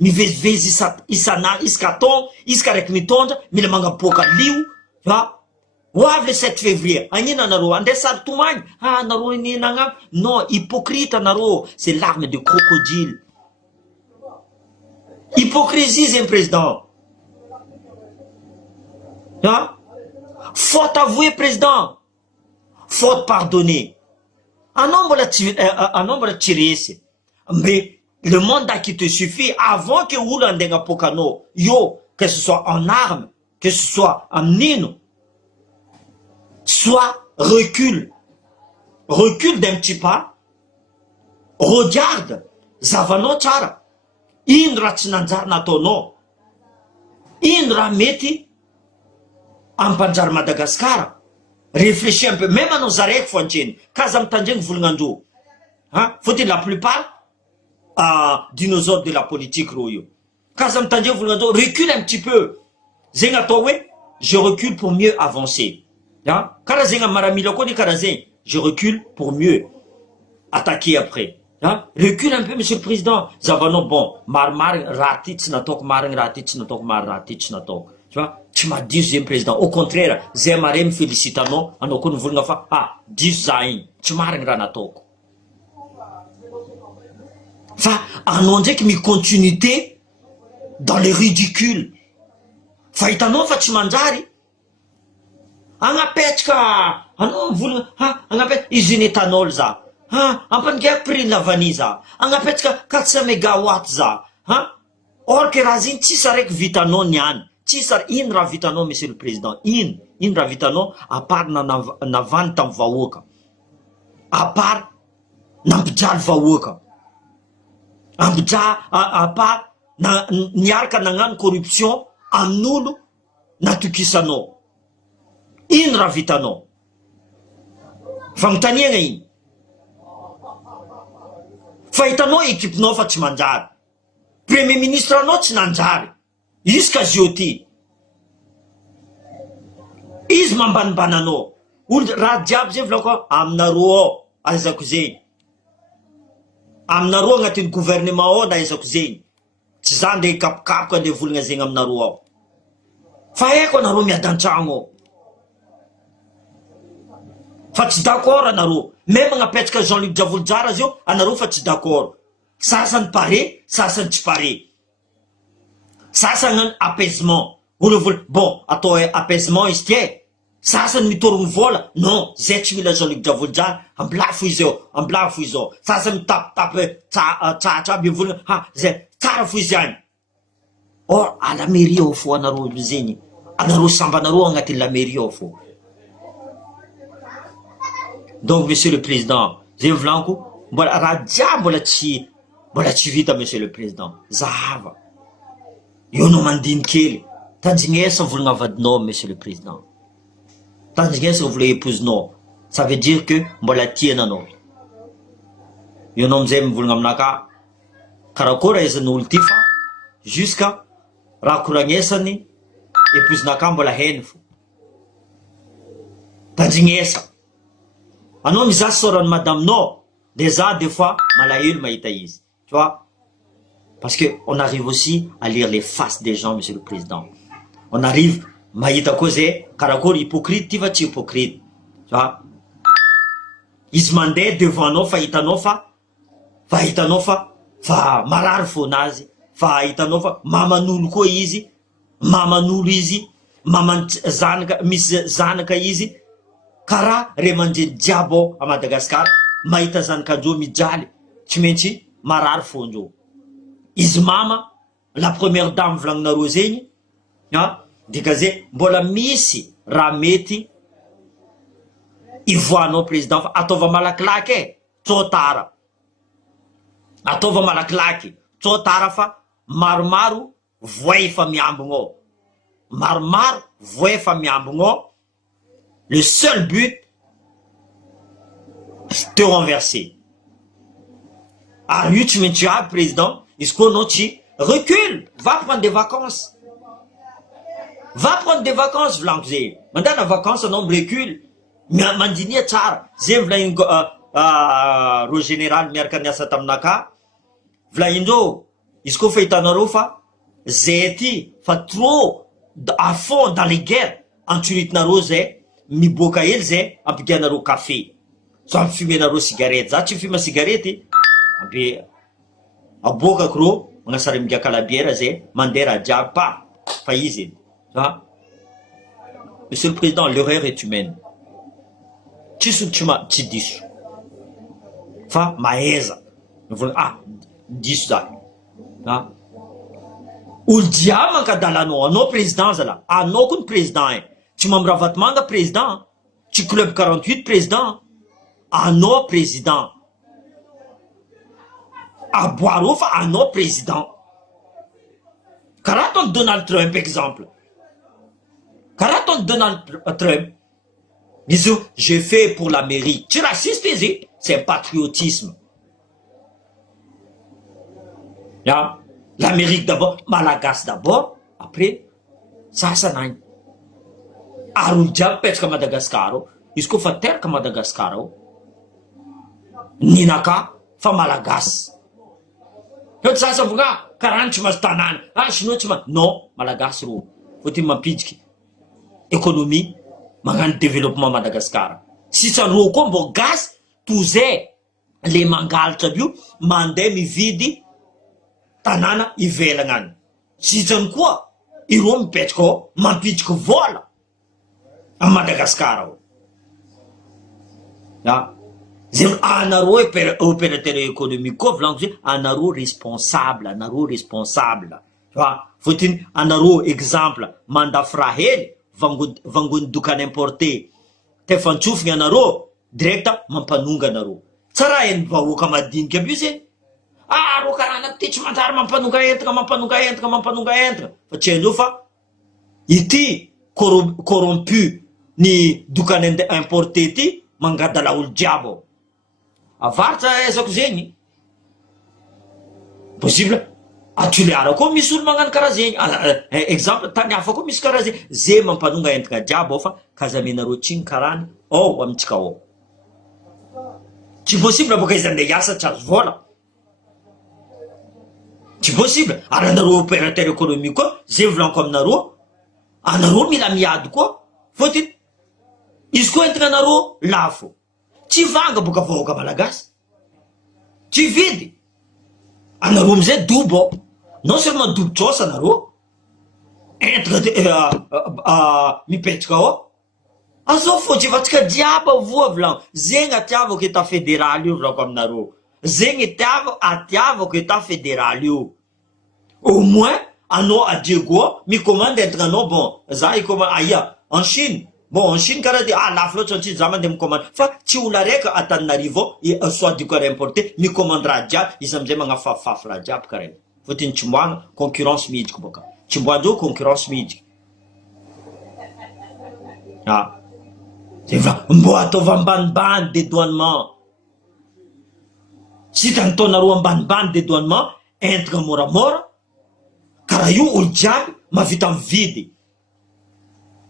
mivezivezi isana, iskaton, iskarek mitonja, mila manga poka liu, va. Ouave le 7 février, agnina naro, andesar tumagn, naro ni nanga, non, hypocrite naro, c'est l'arme de crocodile. Hypocrisie, c'est un président. Hein? Faute avouée, président. Faute pardonnée. Un nombre de tirés. Mais le mandat qui te suffit avant que vous l'endez pokano, yo, que ce soit en armes, que ce soit en nino, soit recule. Recule d'un petit pas. Regarde. Zavano tchara. Indra tsinanjar natono. Indra meti. Ampanjar Madagascar. Réfléchis un peu. Même à nos arrêts, Fontaine. Kazam Tandjeng Vulngando. Hein? Faut-il la plupart dinosaures de la politique, Royo. Kazam Tandjeng Vulngando. Recule un petit peu. Zengatowe. Je recule pour mieux avancer. Karazegna maramila koa ni karazegny. Je recule pour mieux attaquer après. Recule un peu, monsieur le président. Zavanao, bon, maromaro raha ty tsy nataoko marigny, raha ty tsy nataoko marigny, raha ty tsy nataoko. Tu vois, tsy mahadiso zegny président. Au contraire, zay mare mifélicite anao koa nivolagna fa diso za igny, tsy marigny raha nataoko. Fa anao ndraiky mi-continuité dans les ridicules. Fa hitanao fa tsy manjary. Agnapetraka, anao mivolagna, agnapetraka usine éthanol za. Ampanigay prix la vanille za. Agnapetraka 400 mégawatts za. Or que raha ziny tsisy araiky vitanao niany. Tsisy ino raha vitanao monsieur le président. Ino raha vitanao à part navany tamin'ny vahoaka. À part nampijaly vahoaka. À part niaraka nagnano corruption amin'olo natokisanao. Ino raha vitanao. Fagnontaniagna iny. Fa hitanao équipenao fa tsy manjary. Premier ministre anao tsy nanjary. Izy ka zio ty. Izy mambanimbany anao. Raha jiaby zay volako aminareo ao aizako zegny. Aminareo agnatin'ny gouvernement ao na aizako zegny. Tsy za nde kapokapoka nde volagna zegny aminareo ao. Fa haiko anareo miady an-tragno ao. Fa tsy d'accord anareo. Même agnapetraka Jean-Luc Davolotsara zio, anareo fa tsy d'accord. Sasany pare, sasany tsy pare. Sasany apaisement. Bon, atao apaisement izy ty. Sasany mitorogny vola. Non, zay tsy mila Jean-Luc Davolotsara. Ambilafo izy eo, ambilafo izy eo. Sasany mitapitapy tsatra aby volagna, zay tsara fo izy agny. Or, à la mairie ao fo anareo zegny. Anareo sambanareo agnatin'ny la mairie ao fo. Donc, monsieur le président, zay volaniko, raha jiaby mbola tsy vita, monsieur le président. Zahava. Io anao mandiny kely. Tanjinesa volagna vadinao, monsieur le président. Tanjinesa vola épousinao. Ça veut dire que mbola tiana anao. Io anao amizay mivolagna aminaka, karakory aizan'olo ty fa, jusqu'à raha koragnesany, épousinaka mbola hainy fo. Tanjinesa. Anao mizaha soran'ny madaminao, déjà des fois malahelo mahita izy. Tu vois? Parce qu'on arrive aussi à lire les faces des gens, monsieur le président. On arrive, mahita koa zay, karakory hypocrite ty fa tsy hypocrite. Tu vois? Izy mandeha devant anao fa hitanao fa marary fonazy, fa hitanao fa maman'olo koa izy, maman'olo izy, zanaka, misy zanaka izy, karaha ray aman-dreny jiaby ao à Madagascar, mahita zanakandreo mijaly, tsy maintsy marary fondreo. Izy mama, la première dame volagninareo zegny, dika zay mbola misy raha mety ivoanao président fa ataova malakilaky tsotara. Ataova malakilaky tsotara fa maromaro voay efa miambogna ao. Maromaro voay efa miambogna ao. Le seul but, te renverser. Io tsy maintsy aby président, izy koa anao tsy recule, va prendre des vacances. Va prendre des vacances volaniko zay. Mandana vacances anao mirecule. Mandinia tsara. Zay volagniko ro général miaraka niasa taminaka. Volagnindreo, izy koa fa hitanareo fa zay ty fa trop à fond dans les guerres. Antsoritinareo zay. Miboaka hely zay ampiganareo café. So ampifumenareo cigarette. Za tsy mifima cigarette. Ampi aboakako rô magnasara migaka labiera zay mandeha raha jiaby pa fa izy. Monsieur le président, l'erreur est humaine. Tsisy tsy diso. Fa maheza. Diso za. Olo jiaby mankadalanao. Anao président zala. Anao koa ny président. Tsy Mambravatomanga président. Tsy Club 48 président. Anao président. Aboaro fa anao président. Karaha ataon'ny Donald Trump exemple. Karaha ataon'ny Donald Trump. Izy j'ai fait pour l'Amérique. Tsy raciste izy. C'est un patriotisme. L'Amérique d'abord. Malagasy d'abord. Après, sasany. ary olo jiaby petraka Madagasikara ao, izy koa fa teraka Madagasikara ao, ninaka fa malagasy. Fa tsy sasa vonga karany tsy mahazo tanàna, sinoa tsy non, malagasy ro fotiny mampijiky économie magnano développement Madagasikara. Sisa ro koa mbô gasy tozay le mangalatra bio mandeha mividy tanàna ivelagna any. Sisany koa ireo mipetraka ao mampijiky vola a Madagasikara ao. Zay anareo opérateur économique koa volaniko zay, anareo responsable. Fotiny anareo exemple mandafy raha hely vangony dokany importé tefantsofigny anareo direct mampanonga anareo. Tsara eny vahoaka madinika aby io zay. Rô karana ty tsy manjary mampanonga entana. Fa tsy hainao fa ity corrompu ny dokany importé ty mangadala olo jiaby ao. Avaritra ezako zegny. Possible Atoliara koa misy olo magnano karaha zegny. Exemple tany hafa koa misy karaha zegny. Zay mampanonga entana jiaby ao fa kazamenareo tsiny karany ao amitsika ao. Tsy possible boka izy andeha hiasa tsy azo vola. Tsy possible. Ary anareo opérateur économique koa, zay volaniko aminareo, anareo mila miady koa. Fotiny izy koa entana anareo lafo. Tsy vanga boka vahoaka malagasy. Tsy vidy. Anareo amizay dobo. Non seulement dobo tsosa anareo. Entana mipetraka ao. Azao fotsy efa jiaby voa volaniko. Zegny atiavako état fédéral io volaniko aminareo. Zegny atiavako état fédéral io. Au moins anao à Diego micommande entana anao bon za icommande aia en Chine. Bon en Chine karaha de lafo loatra en Chine za mandeha micommande. Fa tsy olo araiky Antananarivo soit du corps importé micommande raha jiaby izy amizay magnafafafy raha jiaby karaha. Fotiny tsy mboana concurrence mihijiky boka. Tsy mboandreo concurrence mihijiky. Mbo ataova ambanimbany dédouanement. Sy tantaonareo ambanimbany dédouanement entana moramora. Karaha io olo jiaby mahavita mividy.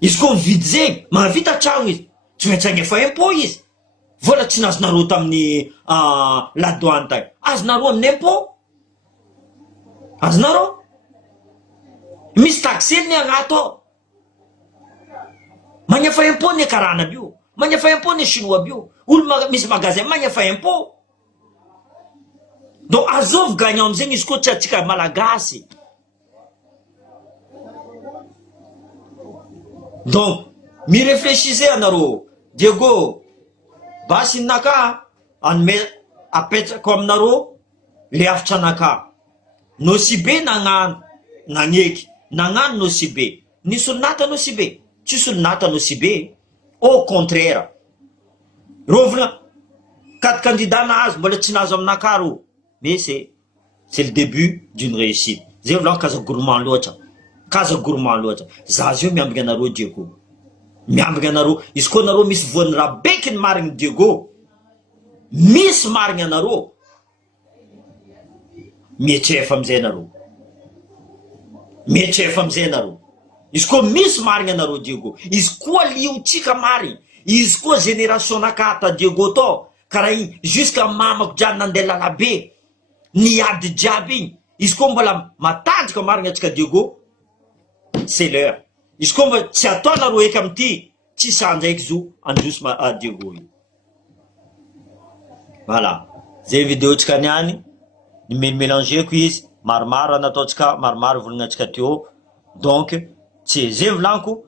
Izy koa mividy zegny mahavita tragno izy. Tsy maintsy agnefa impôt izy. Vola tsy nazonareo tamin'ny la douane tagny. Azonareo amin'ny impôt. Azonareo. Misy taxely ny agnato ao. Magnefa impôt ny karana aby io. Magnefa impôt ny chinois aby io. Olo misy magasin magnefa impôt. Donc azovy gagnant amizegny izy koa tsy atsika malagasy. Donc miréfléchissez anareo. Diego basi naka anome apetrako aminareo le afitra anaka. Nosibe naneky nagnano nosibe. Nisy olo nata nosibe. Tsisy olo nata nosibe. Au contraire. Rovina 4 candidats nahazo mbola tsy nahazo aminaka ro. Mais c'est le début d'une réussite. Zay volaniko kaza gourmand loatra. Zazo io miambigna anareo Diego. Miambigna anareo. Izy koa anareo misy voan'ny raha beky ny marigny Diego. Misy marigny anareo. Mietrefa amizay anareo. Izy koa misy marigny anareo Diego. Izy koa liotsika marigny. Izy koa génération nakata Diego to. Karaha igny jusqu'à mamako jiaby nandeha lalabe. Niady jiaby igny. Izy koa mbola matanjaka marigny atsika Diego. C'est l'heure. Izy koa mba tsy ataonareo eky amity tsy sandraiky zo androso Diego io. Voilà. Zay vidéo tsika niany. Mélangeko izy. Maromaro nataotsika, maromaro volagnatsika teo. Donc, c'est zay volaniko.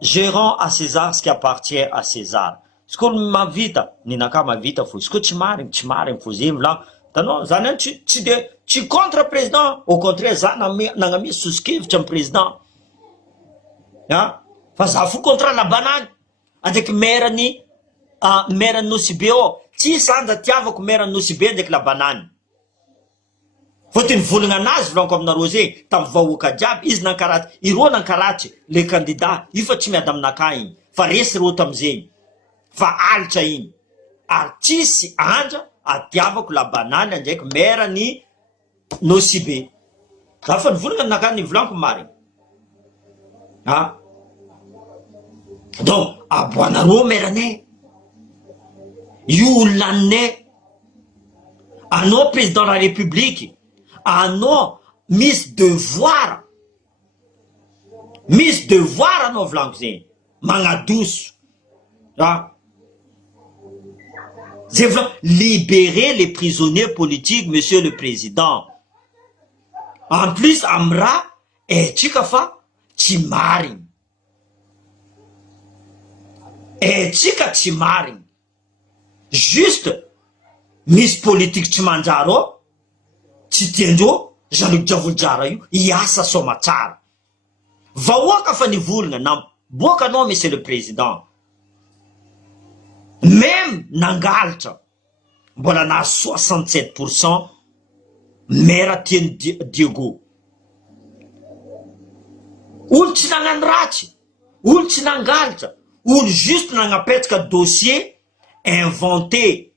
Gérons à César ce qui appartient à César. Izy koa mavita, ninaka mavita fo. Izy koa tsy marigny fo zay volaniko. Tanao, zany tsy contre président. Au contraire, za nagnamia soskevitra amin'ny président. Fa za fo contre la banane. Andraiky maire-ny Nosibe ao. Tsy sanja tiavako maire-ny Nosibe ndraiky la banane. Fotiny volagna anazy volaniko aminareo zegny tamin'ny vahoaka jiaby izy nankaratsy. Ireo nankaratsy le candidat. Io fa tsy miady aminaka igny. Fa resy reo tamizegny. Fa alitra igny. Ary tsisy anja atiavako la banane ndraiky maire-ny Nosibe. Fa ny volagna anaka ny volaniko marigny. Donc aboanareo meranay io olonanay anao président de la république anao misy devoir anao volaniko zegny magnadoso zay vola libérer les prisonniers politiques monsieur le président en plus amy raha tsika fa tsy marigny tsika tsy marigny juste misy politique tsy manjary ao tsy tiandreo Jean-Luc Javoljara io hiasa soma tsara vahoaka fa nivolagna naboaka anao monsieur le président même nangalatra mbola na 67% maire tiany Diego olo tsy nagnano ratsy olo tsy nangalatra olo juste nagnapetraka dossier inventé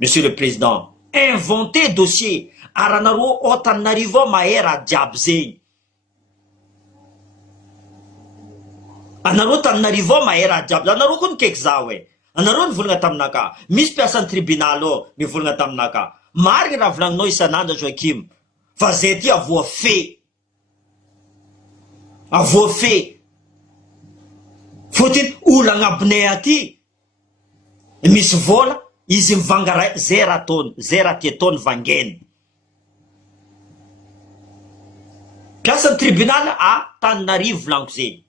monsieur le président inventé dossier ary anareo Antananarivo mahay raha jiaby zegny anareo Antananarivo mahay raha jiaby anareo koa nikaiky zaho anareo nivolagna taminaka misy mpiasan'ny tribunal ao nivolagna taminaka marigny raha volagninao isan'andro Joakim fa zay ty avoafe fotiny olo agnabonay aty misy vola izy mivanga zay raha ataony zay raha ty ataony vangeny mpiasan'ny tribunal Antananarivo volaniko zegny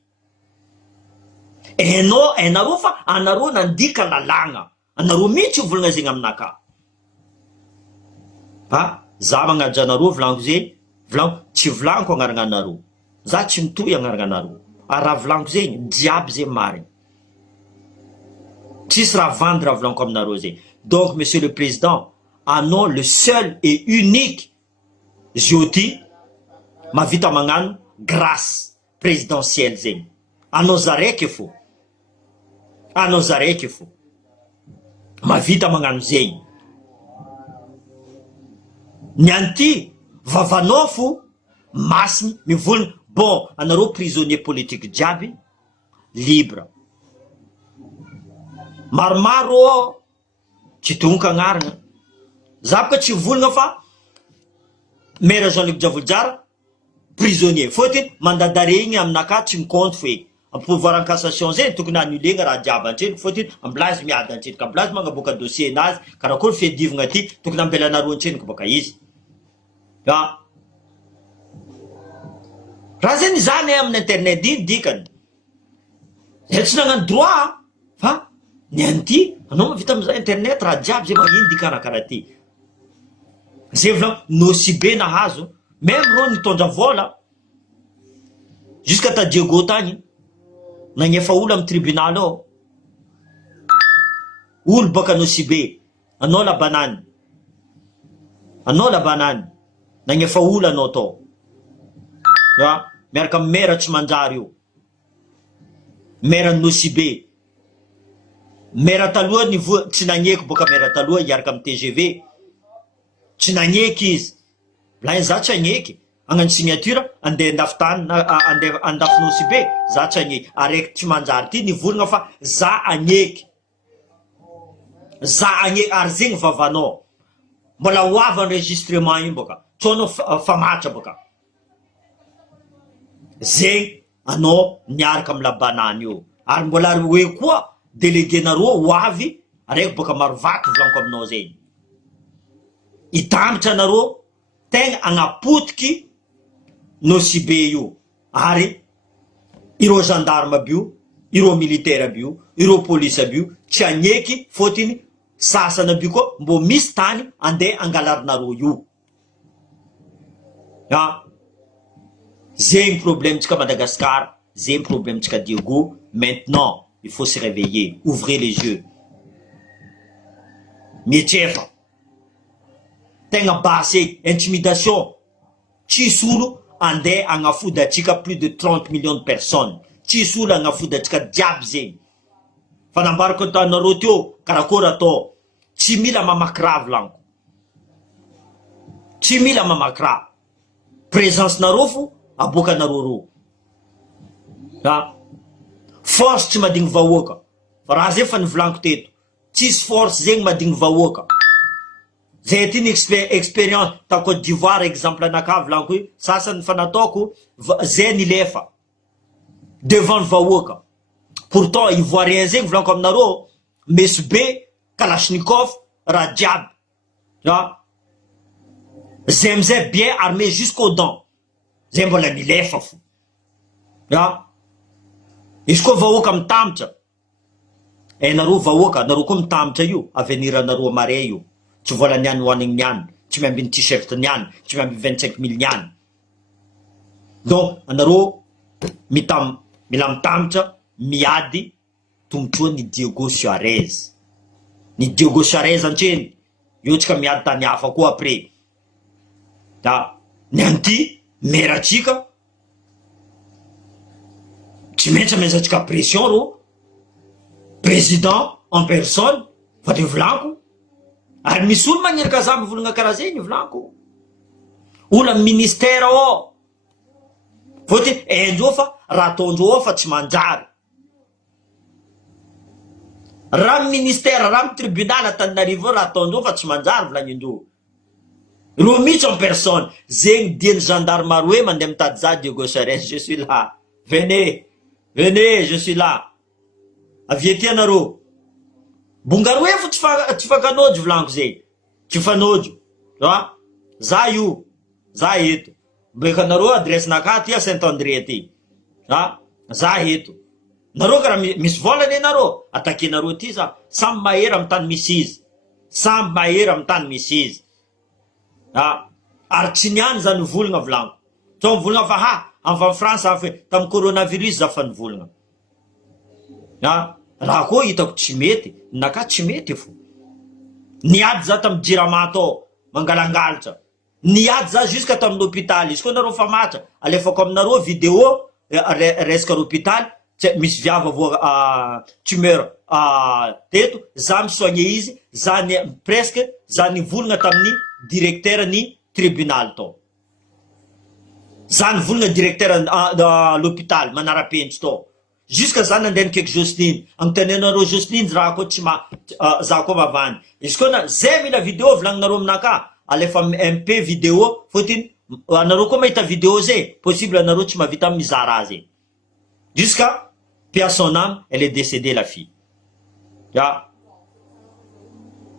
enareo fa anareo nandika lalagna anareo mihitsy io volagna zegny aminaka za magnaja anareo volaniko zegny volaniko tsy volaniko agnaragna anareo za tsy mitohy agnaragna anareo ary raha volaniko zegny jiaby zegny marigny tsisy raha vandy raha volaniko aminareo zegny donc monsieur le président anao le seul et unique zio ty mavita magnano grâce présidentielle zegny anao zaraiky fo mavita magnano zegny nianty vavanao fo masigny mivolagna bon anareo prisonnier politique jiaby libre maromaro tsy tonka agnaragna za boka tsy volagna fa maire Jean-Luc Javoljara prisonnier fotiny mandadaregny aminaka tsy micompte fe pouvoir en cassation zay tokony annulegna raha jiaby antreny fotiny amblazy miady antrenika amblazy magnaboaka dossier nazy karakory fiadivagna ty tokony ambelanareo antreniko boka izy raha zany zany amin'ny internet iny dikany tsy nagnano droit fa niany ty anao mavita amizay internet raha jiaby zay magnino dikarakara ty zay vola nosibe nahazo même reo nitondra vola jusqu'à ta Diego tagny nagnefa olo amy tribunal ao olo baka nosibe anao la banane nagnefa olo anao tao miaraka amy maire tsy manjary io maire nosibe maire taloha tsy nagneky boka maire taloha iaraka amy TGV tsy nagneky izy la za tsy agneky agnano signature andeha andafitany andafy nosibe za tsy agneky araiky tsy manjary ty nivolagna fa za agneky ary zegny vavanao mbola hoavy enregistrement iny boka tsonao famatra boka zegny anao niaraka amy labanany io ary mbola hoe koa délégué nareo hoavy araiky boka marovaky volaniko aminao zegny hitambitra anareo tegna agnapotiky nosibe io ary ireo gendarme aby io ireo militaire aby io ireo police aby io tsy agneky fotiny sasany aby koa mbo misy tany andeha angalarinareo io zegny problème tsika Madagascar zegny problème tsika Diego maintenant il faut se réveiller ouvrez les yeux mietrefa tegna basy intimidation tsisy olo andeha agnafody atsika plus de 30 millions de personnes tsisy olo agnafody atsika jiaby zegny fa nambarako antanareo teo karakory atao tsy mila mamaky raha volaniko tsy mila mamaky raha présence nareo fo aboaka nareo ro force tsy madigny vahoaka fa raha zay fa nivolaniko teto tsisy force zegny madigny vahoaka zay ty ny expérience ta Côte d'Ivoire exemple anaka volaniko io sasany fa nataoko zay nilefa devant ny vahoaka pourtant ivoirien zegny volaniko aminareo meso be kalashnikov raha jiaby zay amizay bien armé jusqu'aux dents zay mbola nilefa fo izy koa vahoaka mitambatra nareo vahoaka nareo koa mitambatra io avenir anareo mare io tsy vola niany hoanigny niany tsy miamby ny t-shirt niany tsy miamby 25 000 niany donc anareo mila mitambatra miady tombotroa ny Diego Suarez ny Diego Suarez antreny io tsika miady tany hafa koa après ny anty meratsika tsy maintsy amezatsika pression ro président en personne fa de volanko ary misy olo manerika za mivolagna karaha zegny volanko olo amy ministère ao fôty endreo fa raha ataondreo ao fa tsy manjary raha amy ministère raha amy tribunal Antananarivo raha ataondreo fa tsy manjary volagnin'indreo ro mihitsy en personne zegny diany gendarme hoe mandeha mitady za Diego Suarez je suis là venez je suis là aviety anareo bongaroe fo tsy fankanojo volaniko zay tsy fanojo za io za eto beka anareo adresse naka ty a Saint-André ty za eto nareo karaha misy volany anareo atakenareo ty za samby mahery amy tany misy izy samby mahery amy tany misy izy ary tsy niany za nivolagna volaniko so mivolagna fa amy France afa tamy coronavirus za fa nivolagna raha koa hitako tsy mety naka tsy mety fo niady za tamy Jiramato ao mangalangalatra niady za jusqu'à tamy l'hôpital izy koa nareo fa matra alefako aminareo vidéo resaka l'hôpital misy viava voa tumeur teto za misoigné izy za presque za nivolagna tamin'ny directeur ny tribunal tao za nivolagna directeur l'hôpital manara-penitry tao jusqu'à za nandeha nikaiky Jocelyne agnotanenareo Jocelyne raha koa tsy za koa mavany izy koa zay mila vidéo volagninareo aminaka alefa MP vidéo fôtiny anareo koa mahita vidéo zay possible anareo tsy mavita mizara azy jusqu'à paix à son âme elle est décédée la fille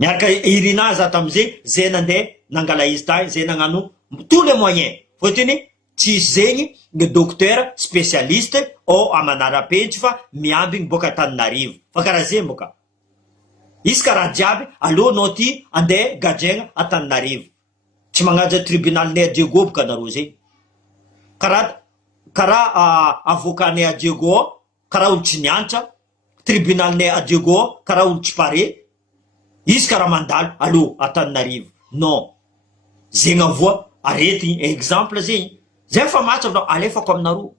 miaraka irina za tamizay zay nandeha nangala izy tany zay nagnano tous les moyens fôtiny tsy zegny le docteur spécialiste ao amanara-penitry fa miambigny boka Antananarivo fa karaha zay boka izy karaha jiaby aleonao ty andeha gadregna Antananarivo tsy magnaja tribunalnay Diego boka anareo zay karaha avocanay a Diego ao karaha olo tsy niantra tribunalnay a Diego ao karaha olo tsy pare izy karaha mandalo alo Antananarivo non zegny avoa arety exemple zegny zay fa matsa vinao alefako aminareo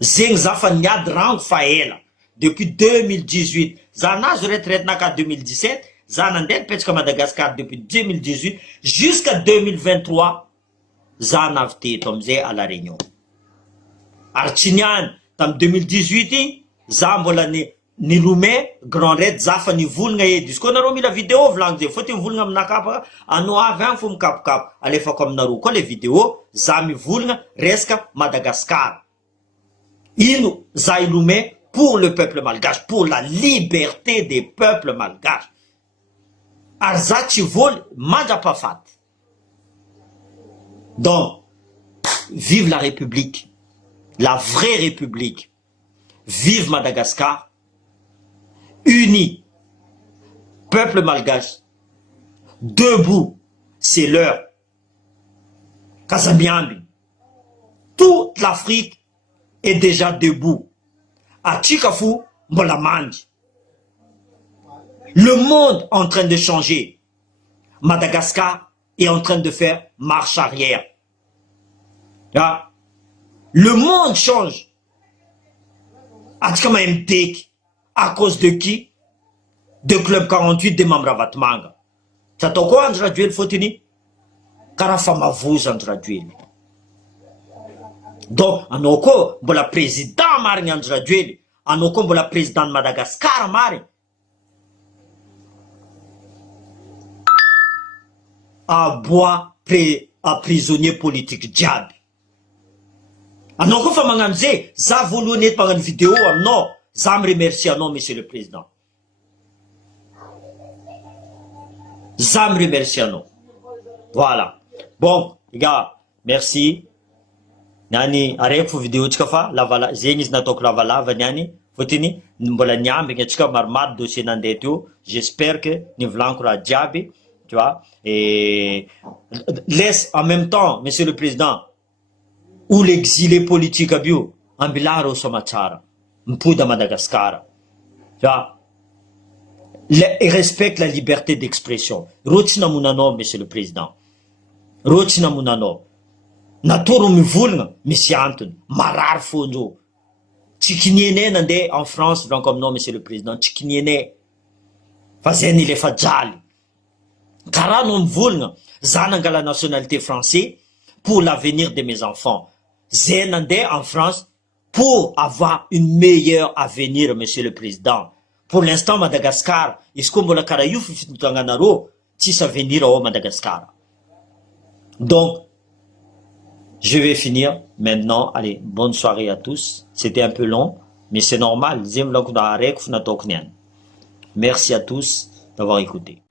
zegny za fa niady rango fa ela depuis 2018 za nazo retraite naka 2017 za nandeha nipetraka Madagascar depuis 2018 jusqu'à 2023 za navy teto amizay à la Réunion ary tsy niany tamy 2018 igny za mbola nilome grand raid za fa nivolagna edy izy koa nareo mila vidéo volagno zay fôty mivolagna aminakapa anao avy agny fo mikapokapo alefako aminareo koa le vidéo za mivolagna resaka Madagascar ino za ilome pour le peuple malgache pour la liberté des peuples malgaches ary za tsy voly mandrapahafaty donc vive la République la vraie République vive Madagascar unis, peuple malgache, debout, c'est l'heure. Kazambiambi, toute l'Afrique est déjà debout. À Chikafu, Molamanji. Le monde est en train de changer. Madagascar est en train de faire marche arrière. Le monde change. Atikama MTK. À cause de qui? De Club 48 de Mamravatmanga. Tatao koa andro radio ely fôtiny karaha famavoza andro radio ely. Donc anao koa mbola président Afrika marigny Andry Rajoely, anao koa mbola président de Madagascar marigny. Aboa prisonnier politique jiaby. Anao koa fa magnano zay, za voalohany eto magnano vidéo aminao, za remercie anao monsieur le président. Ça me remercie à nous. Voilà. Bon, les gars, merci. Nani, arrête pour vidéo, tu fa lavala, zénis na tok lavalava niani, fotini, mbola nyambe, tu marmad dossier nandeto. J'espère que nous voulons encore diaby, tu vois. Et laisse en même temps, monsieur le président, ou l'exilé politique à bio, en bilaro somachara, m'pouda Madagascar. Tu vois. Et respecte la liberté d'expression. Rotina munano, monsieur le président. Rotina munano. Natoro mivolna, misy antony. Marary fonjo. Tsikiniene nande en France, donc comme non, monsieur le président. Tsikiniene. Fazeni le fajali. Kara no mivolna. Zananga la nationalité française pour l'avenir de mes enfants. Zenande en France pour avoir une meilleure avenir, monsieur le président. Pour l'instant, Madagascar, est-ce qu'on la Caraïouf, tisse venir au Madagascar. Donc, je vais finir maintenant. Allez, bonne soirée à tous. C'était un peu long, mais c'est normal. Merci à tous d'avoir écouté.